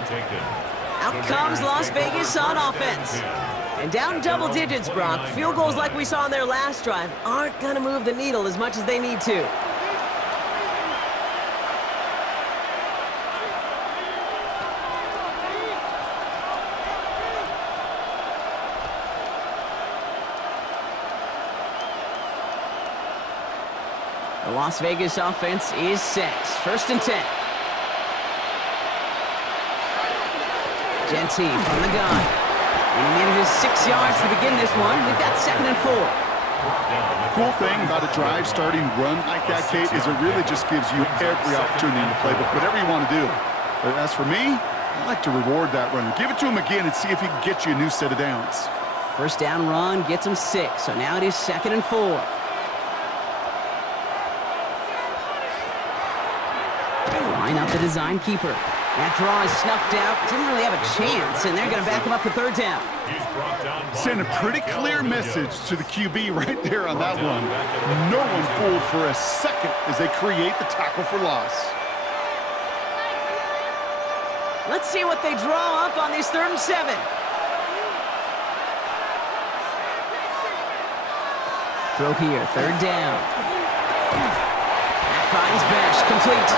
Out comes Las Vegas on offense. And down double digits, Brock. Field goals like we saw in their last drive aren't going to move the needle as much as they need to. The Las Vegas offense is set. 1st and 10. Genty from the gun. And he manages 6 yards to begin this one. We've got 2nd and 4. Cool thing about a drive starting run like that, Kate, is it really just gives you every opportunity in the playbook, whatever you want to do. But as for me, I like to reward that run. Give it to him again and see if he can get you a new set of downs. First down run gets him 6. So now it is 2nd and 4. Line up the design keeper. That draw is snuffed out. Didn't really have a chance, and they're going to back him up for third down. Send a pretty clear message to the QB right there on that one. No one fooled for a second as they create the tackle for loss. Let's see what they draw up on this 3rd and 7. Throw here, 3rd down. That finds Bash, complete.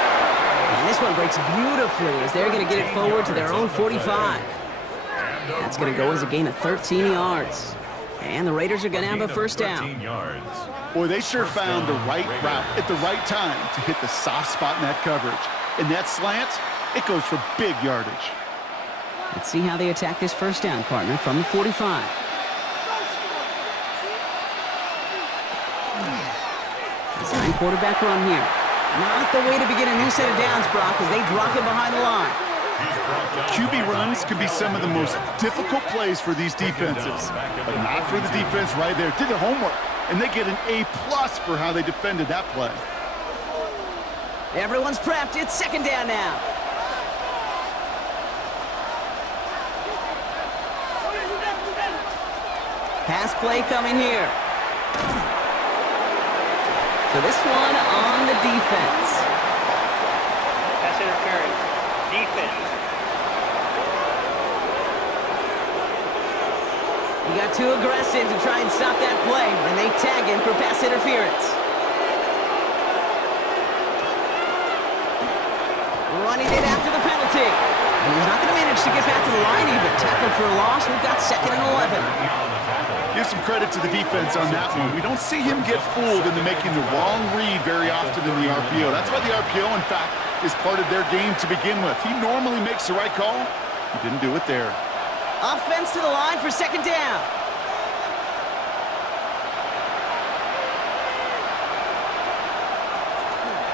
And this one breaks beautifully as they're going to get it forward to their own 45. That's going to go as a gain of 13 yards. And the Raiders are going to have a first down. Boy, they sure found the right route at the right time to hit the soft spot in that coverage. And that slant, it goes for big yardage. Let's see how they attack this first down, partner, from the 45. Design quarterback run here. Not the way to begin a new set of downs, Brock, as they drop it behind the line. QB runs can be some of the most difficult plays for these defenses, but not for the defense right there. Did their homework, and they get an A+ for how they defended that play. Everyone's prepped. It's 2nd down now. Pass play coming here. So this one on the defense. Pass interference. Defense. He got too aggressive to try and stop that play, and they tag him for pass interference. Running it after the penalty. And he's not going to manage to get back to the line even. Tackle for a loss. We've got 2nd and 11. Give some credit to the defense on that one. We don't see him get fooled into making the wrong read very often in the RPO. That's why the RPO, in fact, is part of their game to begin with. He normally makes the right call. He didn't do it there. Offense to the line for 2nd down.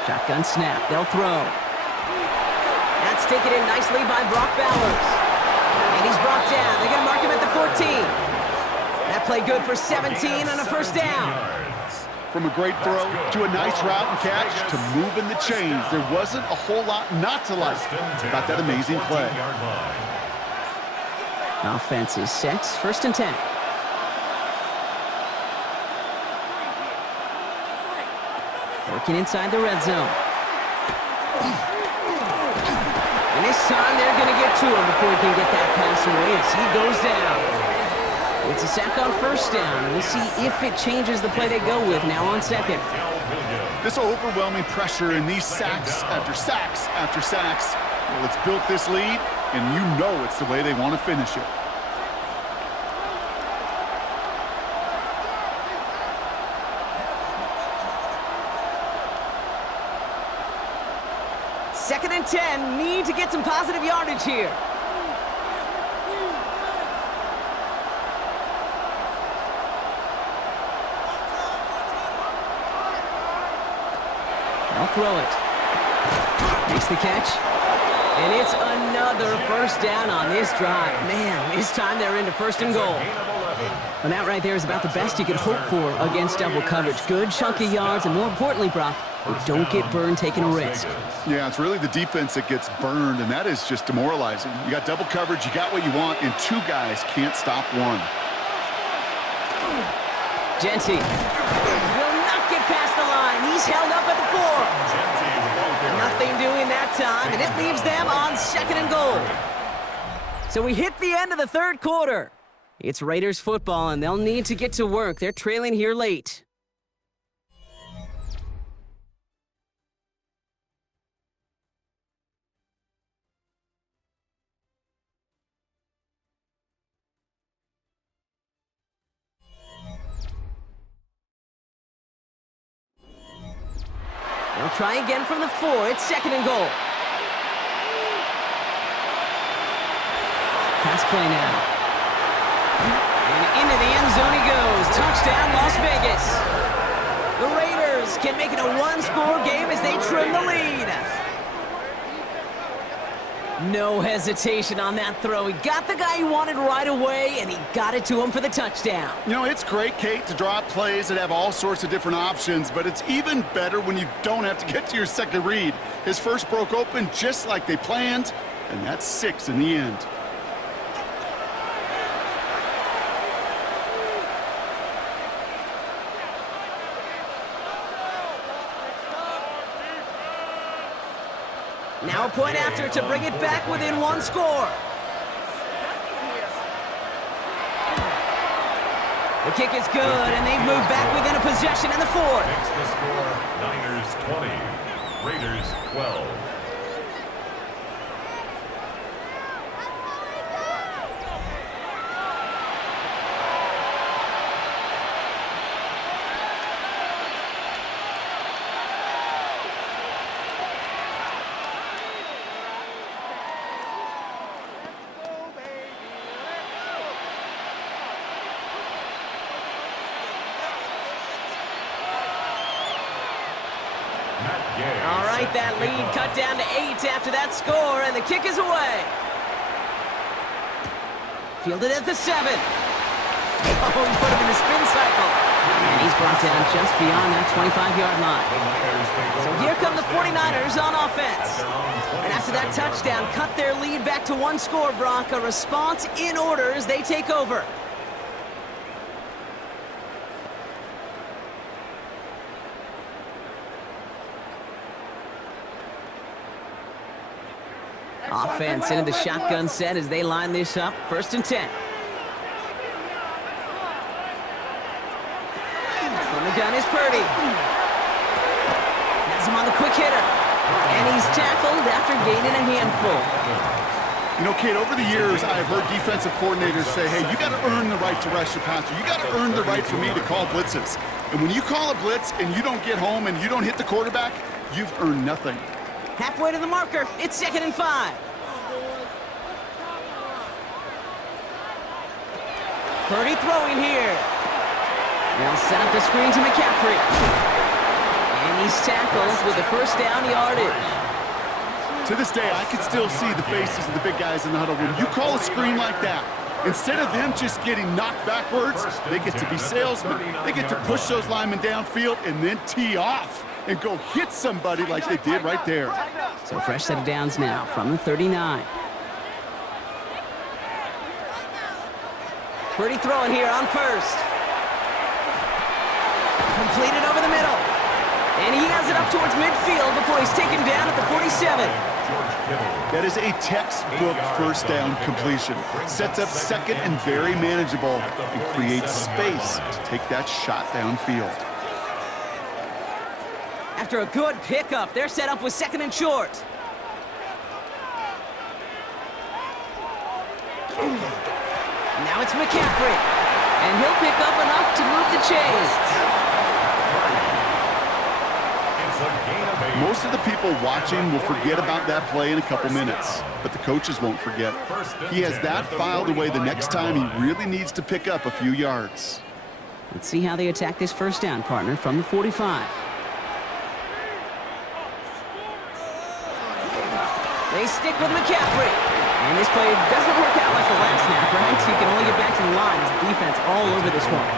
Shotgun snap. They'll throw. That's taken in nicely by Brock Bowers. And he's brought down. They're going to mark him at the 14. That play good for 17 on a first down. From a great throw to a nice route and catch to moving the chains, there wasn't a whole lot not to like about that amazing play. Offense is set. 1st and 10. Working inside the red zone. And this time they're going to get to him before he can get that pass away as he goes down. It's a sack on 1st down. We'll see if it changes the play they go with now on 2nd. This overwhelming pressure and these sacks after sacks after sacks, well, it's built this lead, and you know it's the way they want to finish it. Second and 10. Need to get some positive yardage here. They'll throw it. Makes the catch. And it's another first down on this drive. Man, this time they're into 1st and goal. And that right there is about the best you could hope for against double coverage. Good chunky yards, and more importantly, Brock, you don't get burned taking a risk. Yeah, it's really the defense that gets burned, and that is just demoralizing. You got double coverage, you got what you want, and 2 guys can't stop one. Genty will not get past the line. He's held up at the 4. Nothing doing that time, and it leaves them on 2nd and goal. So we hit the end of the 3rd quarter. It's Raiders football, and they'll need to get to work. They're trailing here late. They'll try again from the 4. It's 2nd and goal. Pass play now. And into the end zone he goes. Touchdown, Las Vegas. The Raiders can make it a 1-score game as they trim the lead. No hesitation on that throw. He got the guy he wanted right away, and he got it to him for the touchdown. You know, it's great, Kate, to draw up plays that have all sorts of different options, but it's even better when you don't have to get to your second read. His first broke open just like they planned, and that's 6 in the end. Now a point after to bring it back within 1 score. The kick is good, and they've moved back within a possession in the 4th. Makes the score Niners 20, Raiders 12. All right, that lead cut down to 8 after that score, and the kick is away. Fielded at the 7. Oh, he put him in a spin cycle. And he's brought down just beyond that 25-yard line. So here come the 49ers on offense. And after that touchdown, cut their lead back to 1 score, Brock. A response in order as they take over. Offense into the shotgun set as they line this up. 1st and 10. From the gun is Purdy. Has him on the quick hitter. And he's tackled after gaining a handful. You know, Kate, over the years, I've heard defensive coordinators say, hey, you got to earn the right to rush your passer. You got to earn the right for me to call blitzes. And when you call a blitz and you don't get home and you don't hit the quarterback, you've earned nothing. Halfway to the marker. It's 2nd and 5. Purdy throwing here. They'll set up the screen to McCaffrey. And he's tackled with the 1st down yardage. To this day, I can still see the faces of the big guys in the huddle. When you call a screen like that, instead of them just getting knocked backwards, they get to be salesmen. They get to push those linemen downfield and then tee off and go hit somebody like they did right there. So fresh set of downs now from the 39. Purdy throwing here on 1st. Completed over the middle. And he has it up towards midfield before he's taken down at the 47. That is a textbook 1st down completion. Sets up 2nd and very manageable and creates space to take that shot downfield. After a good pickup, they're set up with 2nd and short. Now it's McCaffrey. And he'll pick up enough to move the chains. Most of the people watching will forget about that play in a couple minutes, but the coaches won't forget. He has that filed away the next time he really needs to pick up a few yards. Let's see how they attack this 1st down, partner, from the 45. They stick with McCaffrey. And this play doesn't work out like the last snap, right? So you can only get back to the line as the defense all over this one.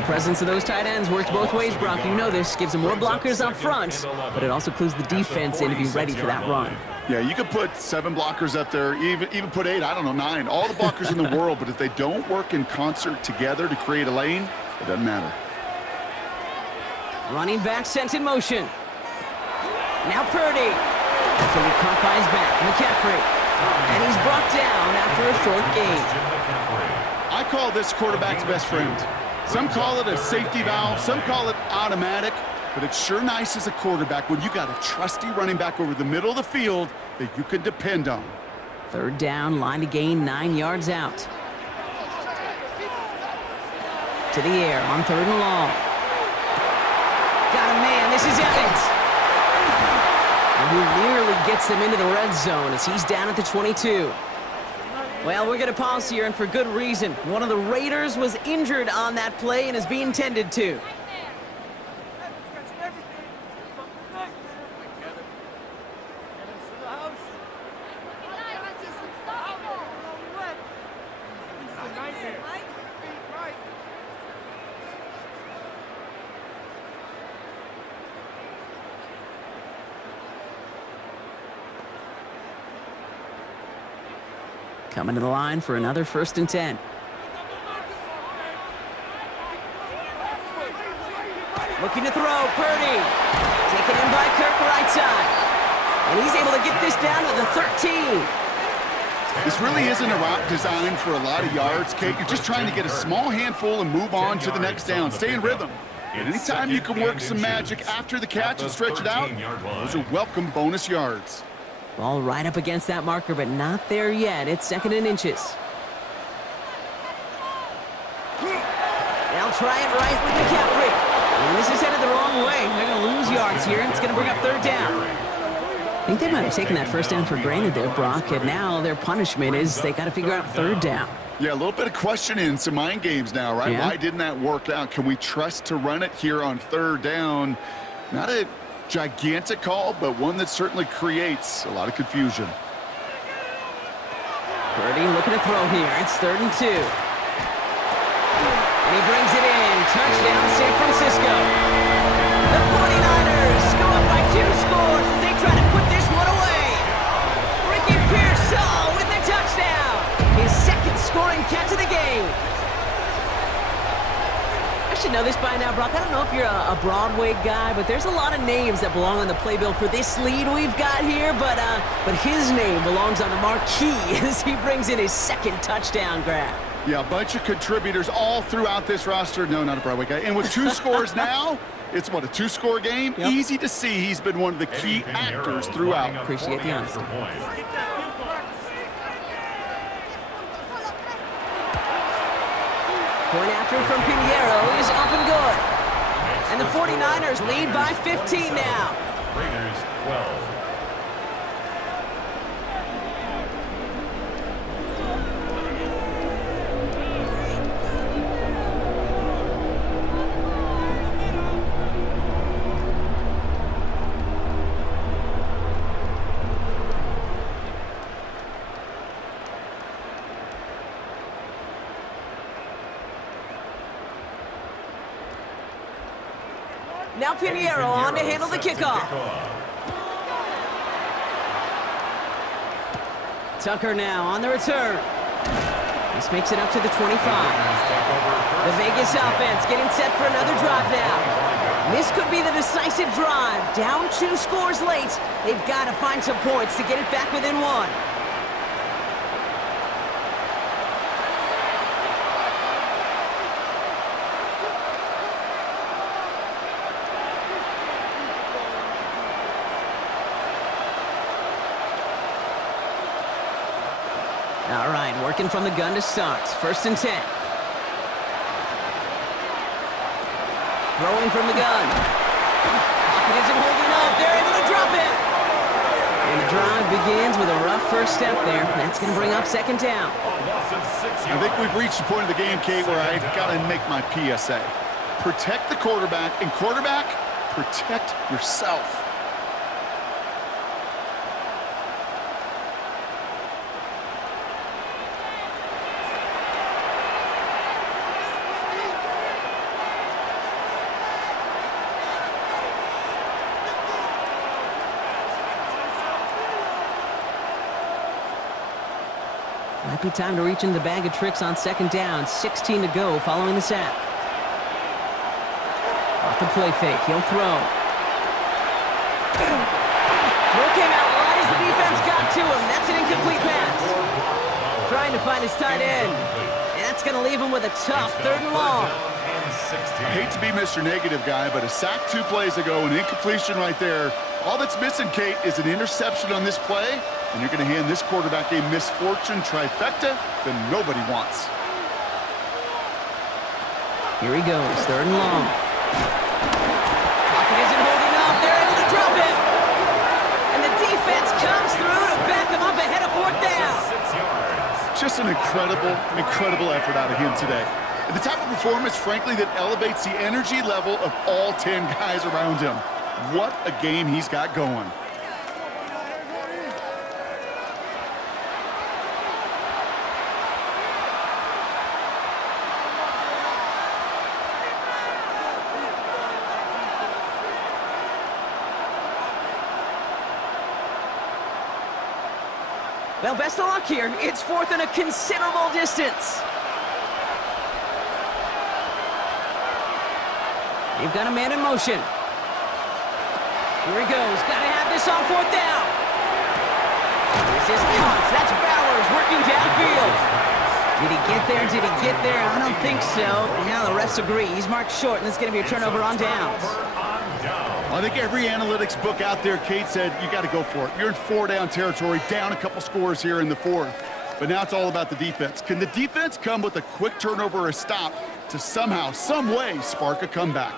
The presence of those tight ends works both ways, Brock. You know this. Gives them more blockers up front, but it also clues the defense in to be ready for that run. Yeah, you could put 7 blockers up there, even put 8, I don't know, 9. All the blockers in the world, but if they don't work in concert together to create a lane, it doesn't matter. Running back sent in motion. Now Purdy. That's going to be caught by his back. McCaffrey. And he's brought down after a short gain. I call this quarterback's best friend. Some call it a safety valve, some call it automatic, but it's sure nice as a quarterback when you got a trusty running back over the middle of the field that you can depend on. 3rd down, line to gain 9 yards out. To the air on 3rd and long. Got a man, this is Evans. And he nearly gets them into the red zone as he's down at the 22. Well, we're going to pause here, and for good reason. One of the Raiders was injured on that play and is being tended to. Coming to the line for another 1st and 10. Looking to throw, Purdy. Taken in by Kirk right side. And he's able to get this down to the 13. This really isn't a route designed for a lot of yards, Kate. You're just trying to get a small handful and move on to the next down. Stay in rhythm. And anytime you can work some magic after the catch and stretch it out, those are welcome bonus yards. Ball right up against that marker, but not there yet. It's 2nd and inches. They'll try it right with McCaffrey. And this is headed the wrong way. They're going to lose yards here, and it's going to bring up 3rd down. I think they might have taken that 1st down for granted there, Brock, and now their punishment is they got to figure out 3rd down. Yeah, a little bit of questioning, some mind games now, right? Yeah. Why didn't that work out? Can we trust to run it here on 3rd down? Not a gigantic call, but one that certainly creates a lot of confusion. Purdy looking to throw here. It's 3rd and 2. And he brings it in. Touchdown, San Francisco. The 49ers go up by 2 scores as they try to put this one away. Ricky Pearsall with the touchdown. His 2nd scoring catch of the game. I should know this by now, Brock. I don't know if you're a Broadway guy, but there's a lot of names that belong on the playbill for this lead we've got here, but his name belongs on the marquee as he brings in his 2nd touchdown grab. Yeah, a bunch of contributors all throughout this roster. No, not a Broadway guy. And with 2 scores now, it's what, a 2-score game? Yep. Easy to see he's been one of the key actors throughout. Appreciate the honesty. Point after from Pinheiro is up and good. And the 49ers lead by 15 now. Raiders 12. Now Pinheiro on to handle the kickoff. Tucker now on the return. This makes it up to the 25. The Vegas offense getting set for another drive now. This could be the decisive drive. Down 2 scores late. They've got to find some points to get it back within 1. All right, working from the gun to start. 1st and 10. Throwing from the gun. Pocket isn't holding up. They're able to drop it. And the drive begins with a rough 1st step there. That's going to bring up 2nd down. I think we've reached the point of the game, Kate, where I got to make my PSA. Protect the quarterback, and quarterback, protect yourself. Might be time to reach into the bag of tricks on 2nd down. 16 to go following the sack. Off the play fake. He'll throw. Throw came out right as the defense got to him. That's an incomplete pass. Trying to find his tight end. And that's going to leave him with a tough 3rd and long. I hate to be Mr. Negative guy, but a sack 2 plays ago, an incompletion right there. All that's missing, Kate, is an interception on this play, and you're going to hand this quarterback a misfortune trifecta that nobody wants. Here he goes, 3rd and long. Pocket isn't holding up. They're able to drop it. And the defense comes through to back them up ahead of 4th down. Just an incredible effort out of him today. And the type of performance, frankly, that elevates the energy level of all 10 guys around him. What a game he's got going. Well, best of luck here. It's fourth and a considerable distance. They've got a man in motion. Here he goes. Got to have this on fourth down. This is Cox. That's Bowers working downfield. Did he get there? Did he get there? I don't think so. Now the refs agree. He's marked short, and it's going to be a turnover on downs. I think every analytics book out there, Kate, said you got to go for it. You're in 4-down territory, down a couple scores here in the fourth. But now it's all about the defense. Can the defense come with a quick turnover or a stop to somehow, some way, spark a comeback?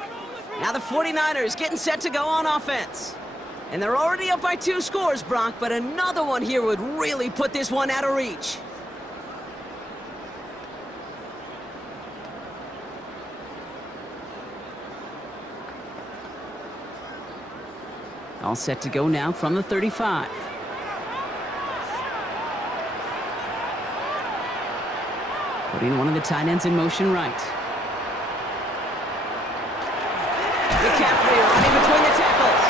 Now the 49ers getting set to go on offense. And they're already up by 2 scores, Brock, but another one here would really put this one out of reach. All set to go now from the 35. Putting one of the tight ends in motion right. McCaffrey running between the tackles.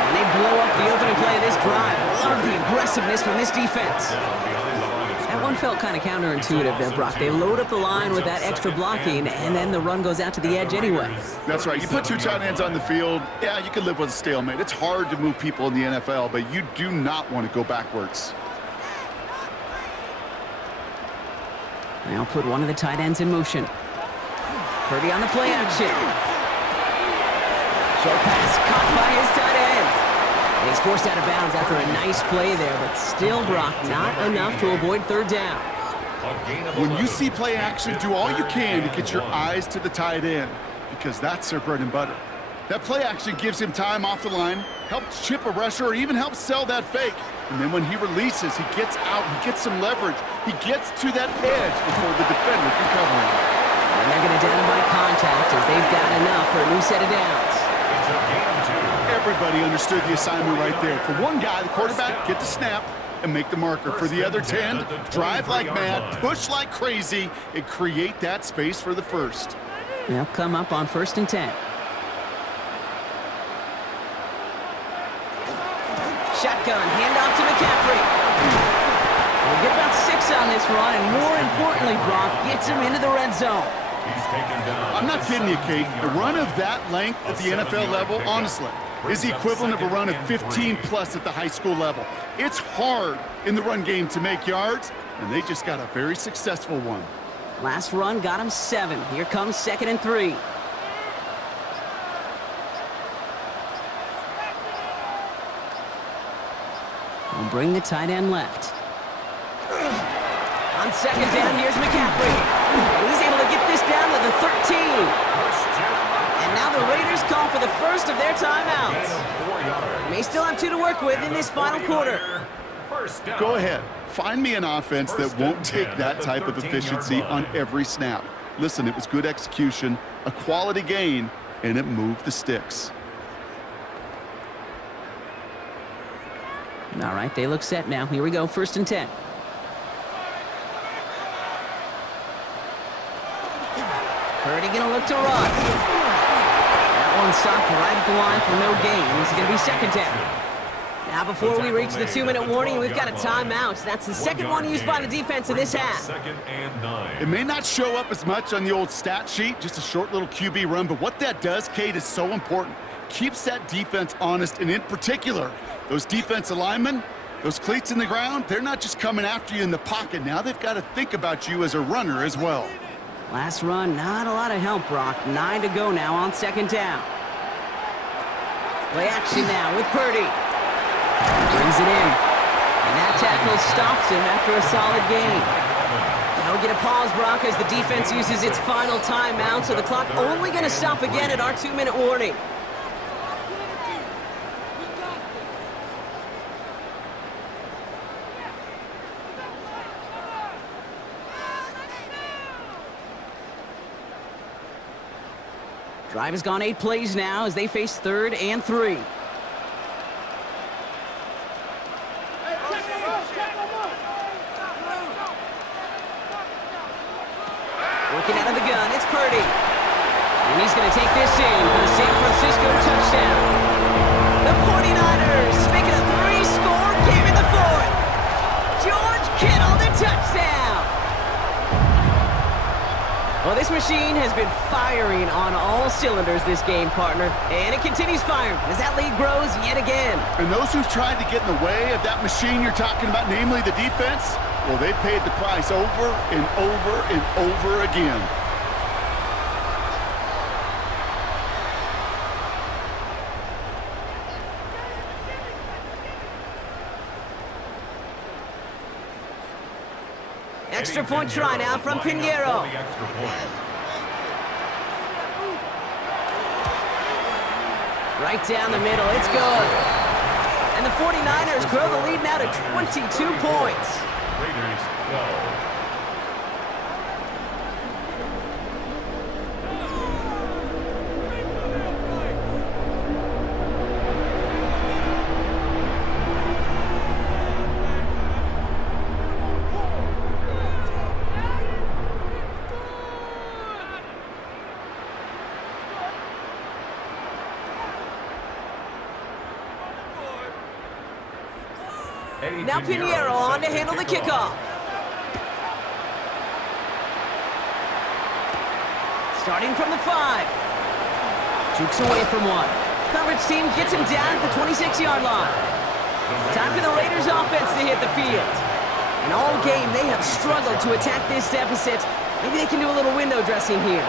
And they blow up the opening play of this drive. Love the aggressiveness from this defense. That one felt kind of counterintuitive there, Brock. They load up the line with that extra blocking, and then the run goes out to the edge anyway. That's right. You put 2 tight ends on the field, yeah, you can live with a stalemate. It's hard to move people in the NFL, but you do not want to go backwards. Now put one of the tight ends in motion. Purdy on the play action. Short pass caught by his tight end. And he's forced out of bounds after a nice play there, but still, Brock, not enough to avoid third down. When you see play action, do all you can to get your eyes to the tight end, because that's their bread and butter. That play action gives him time off the line, helps chip a rusher, or even helps sell that fake. And then when he releases, he gets out, he gets some leverage. He gets to that edge before the defender can cover him. And they're going to down him by contact as they've got enough for a new set of downs. Everybody understood the assignment right there. For one guy, the quarterback, get the snap and make the marker. For the other 10, drive like mad, push like crazy, and create that space for the first. They'll come up on 1st and 10. Shotgun, handoff to McCaffrey. We'll get about 6 on this run, and more importantly, Brock gets him into the red zone. I'm not kidding you, Kate. A run of that length at the NFL level, honestly, is the equivalent of a run of 15-plus at the high school level. It's hard in the run game to make yards, and they just got a very successful one. Last run got him 7. Here comes 2nd and 3. We'll bring the tight end left. On 2nd down, here's McCaffrey. And he's able to get this down to the 13. And now the Raiders call for the first of their timeouts. May still have 2 to work with in this final quarter. Go ahead. Find me an offense that won't take that type of efficiency on every snap. Listen, it was good execution, a quality gain, and it moved the sticks. All right, they look set now. Here we go, 1st and 10. Purdy gonna look to run. That one stopped right at the line for no gain. This is gonna be 2nd down. Now before we reach the 2-minute warning, we've got a timeout. That's the second one used by the defense in this half. It may not show up as much on the old stat sheet, just a short little QB run, but what that does, Kate, is so important. Keeps that defense honest, and in particular, those defensive linemen, those cleats in the ground, they're not just coming after you in the pocket. Now they've got to think about you as a runner as well. Last run, not a lot of help, Brock. 9 to go now on 2nd down. Play action now with Purdy. Brings it in. And that tackle stops him after a solid gain. Now we get a pause, Brock, as the defense uses its final timeout, so the clock only going to stop again at our 2-minute warning. Drive has gone 8 plays now as they face 3rd and 3. Working out of the gun, it's Purdy. And he's going to take this in for the San Francisco touchdown. The 49ers make it a 3-score game in the 4th. George this machine has been firing on all cylinders this game, partner. And it continues firing as that lead grows yet again. And those who've tried to get in the way of that machine you're talking about, namely the defense, well, they've paid the price over and over and over again. Extra point try now from Pinheiro. Right down the middle, it's good. And the 49ers grow the lead now to 22 points. Raiders 12. Now Pinheiro on to handle the kickoff. Starting from the 5. Jukes away from one. Coverage team gets him down at the 26-yard line. Time for the Raiders offense to hit the field. And all game, they have struggled to attack this deficit. Maybe they can do a little window dressing here.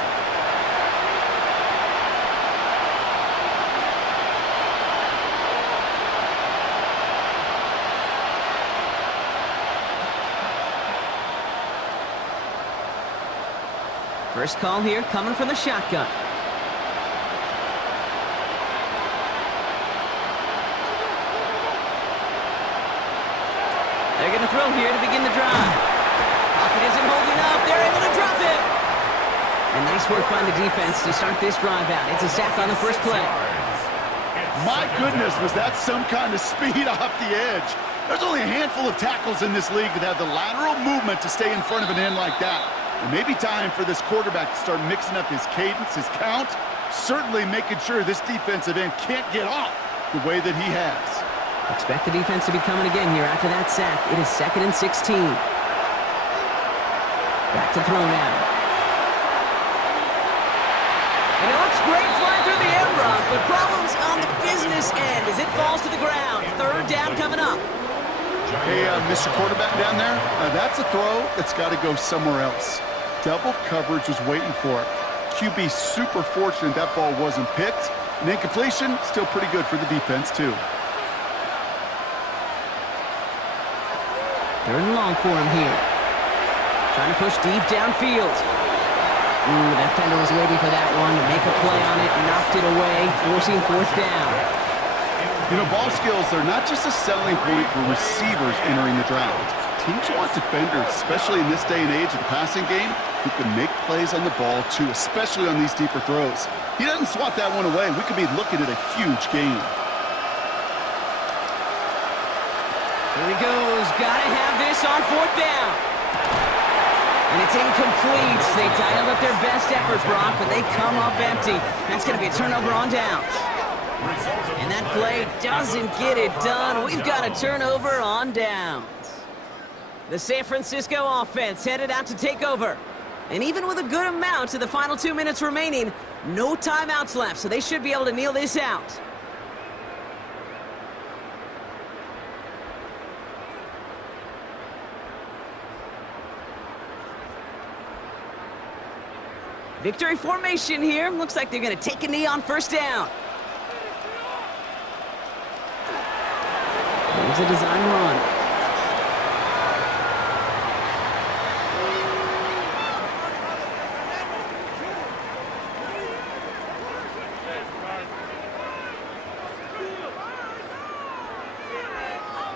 First call here coming from the shotgun. They're going to throw here to begin the drive. Pocket isn't holding up. They're able to drop it. And nice work by the defense to start this drive out. It's a sack on the first play. My goodness, was that some kind of speed off the edge. There's only a handful of tackles in this league that have the lateral movement to stay in front of an end like that. It may be time for this quarterback to start mixing up his cadence, his count, certainly making sure this defensive end can't get off the way that he has. Expect the defense to be coming again here after that sack. It is 2nd and 16. Back to throw now. And it looks great flying through the air, Brock, but problems on the business end as it falls to the ground. 3rd down coming up. Hey, Mr. Quarterback down there, that's a throw that's got to go somewhere else. Double coverage was waiting for it. QB super fortunate that ball wasn't picked. And incompletion, still pretty good for the defense, too. 3rd and long for him here. Trying to push deep downfield. The defender was waiting for that one to make a play on it, knocked it away, forcing 4th down. You know, ball skills are not just a selling point for receivers entering the draft. Teams want defenders, especially in this day and age of the passing game, who can make plays on the ball, too, especially on these deeper throws. He doesn't swat that one away. We could be looking at a huge game. Here he goes. Gotta have this on 4th down. And it's incomplete. They dialed up their best effort, Brock, but they come up empty. That's going to be a turnover on downs. And that play doesn't get it done. We've got a turnover on downs. The San Francisco offense headed out to take over. And even with a good amount of the final 2 minutes remaining, no timeouts left, so they should be able to kneel this out. Victory formation here. Looks like they're going to take a knee on 1st down. There's a design run.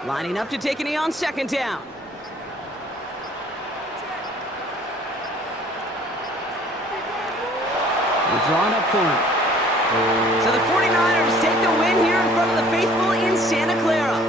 Lining up to take a knee on 2nd down. They're drawn up for him. So the 49ers take the win here in front of the faithful in Santa Clara.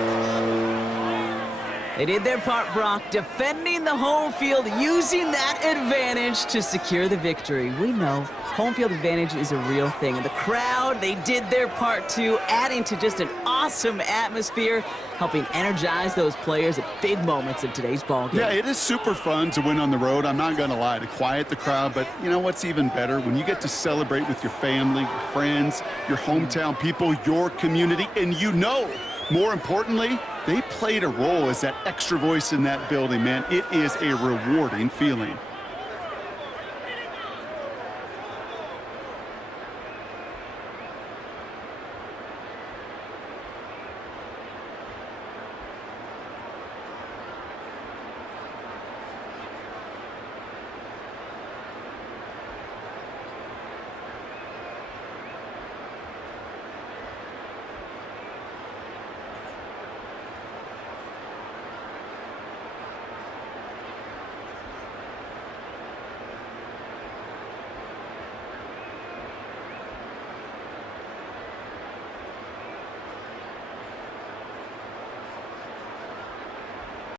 They did their part, Brock, defending the home field, using that advantage to secure the victory. We know home field advantage is a real thing. And the crowd, they did their part too, adding to just an awesome atmosphere, helping energize those players at big moments of today's ball game. Yeah, it is super fun to win on the road. I'm not going to lie, to quiet the crowd. But you know what's even better? When you get to celebrate with your family, your friends, your hometown people, your community, and more importantly, they played a role as that extra voice in that building, man. It is a rewarding feeling.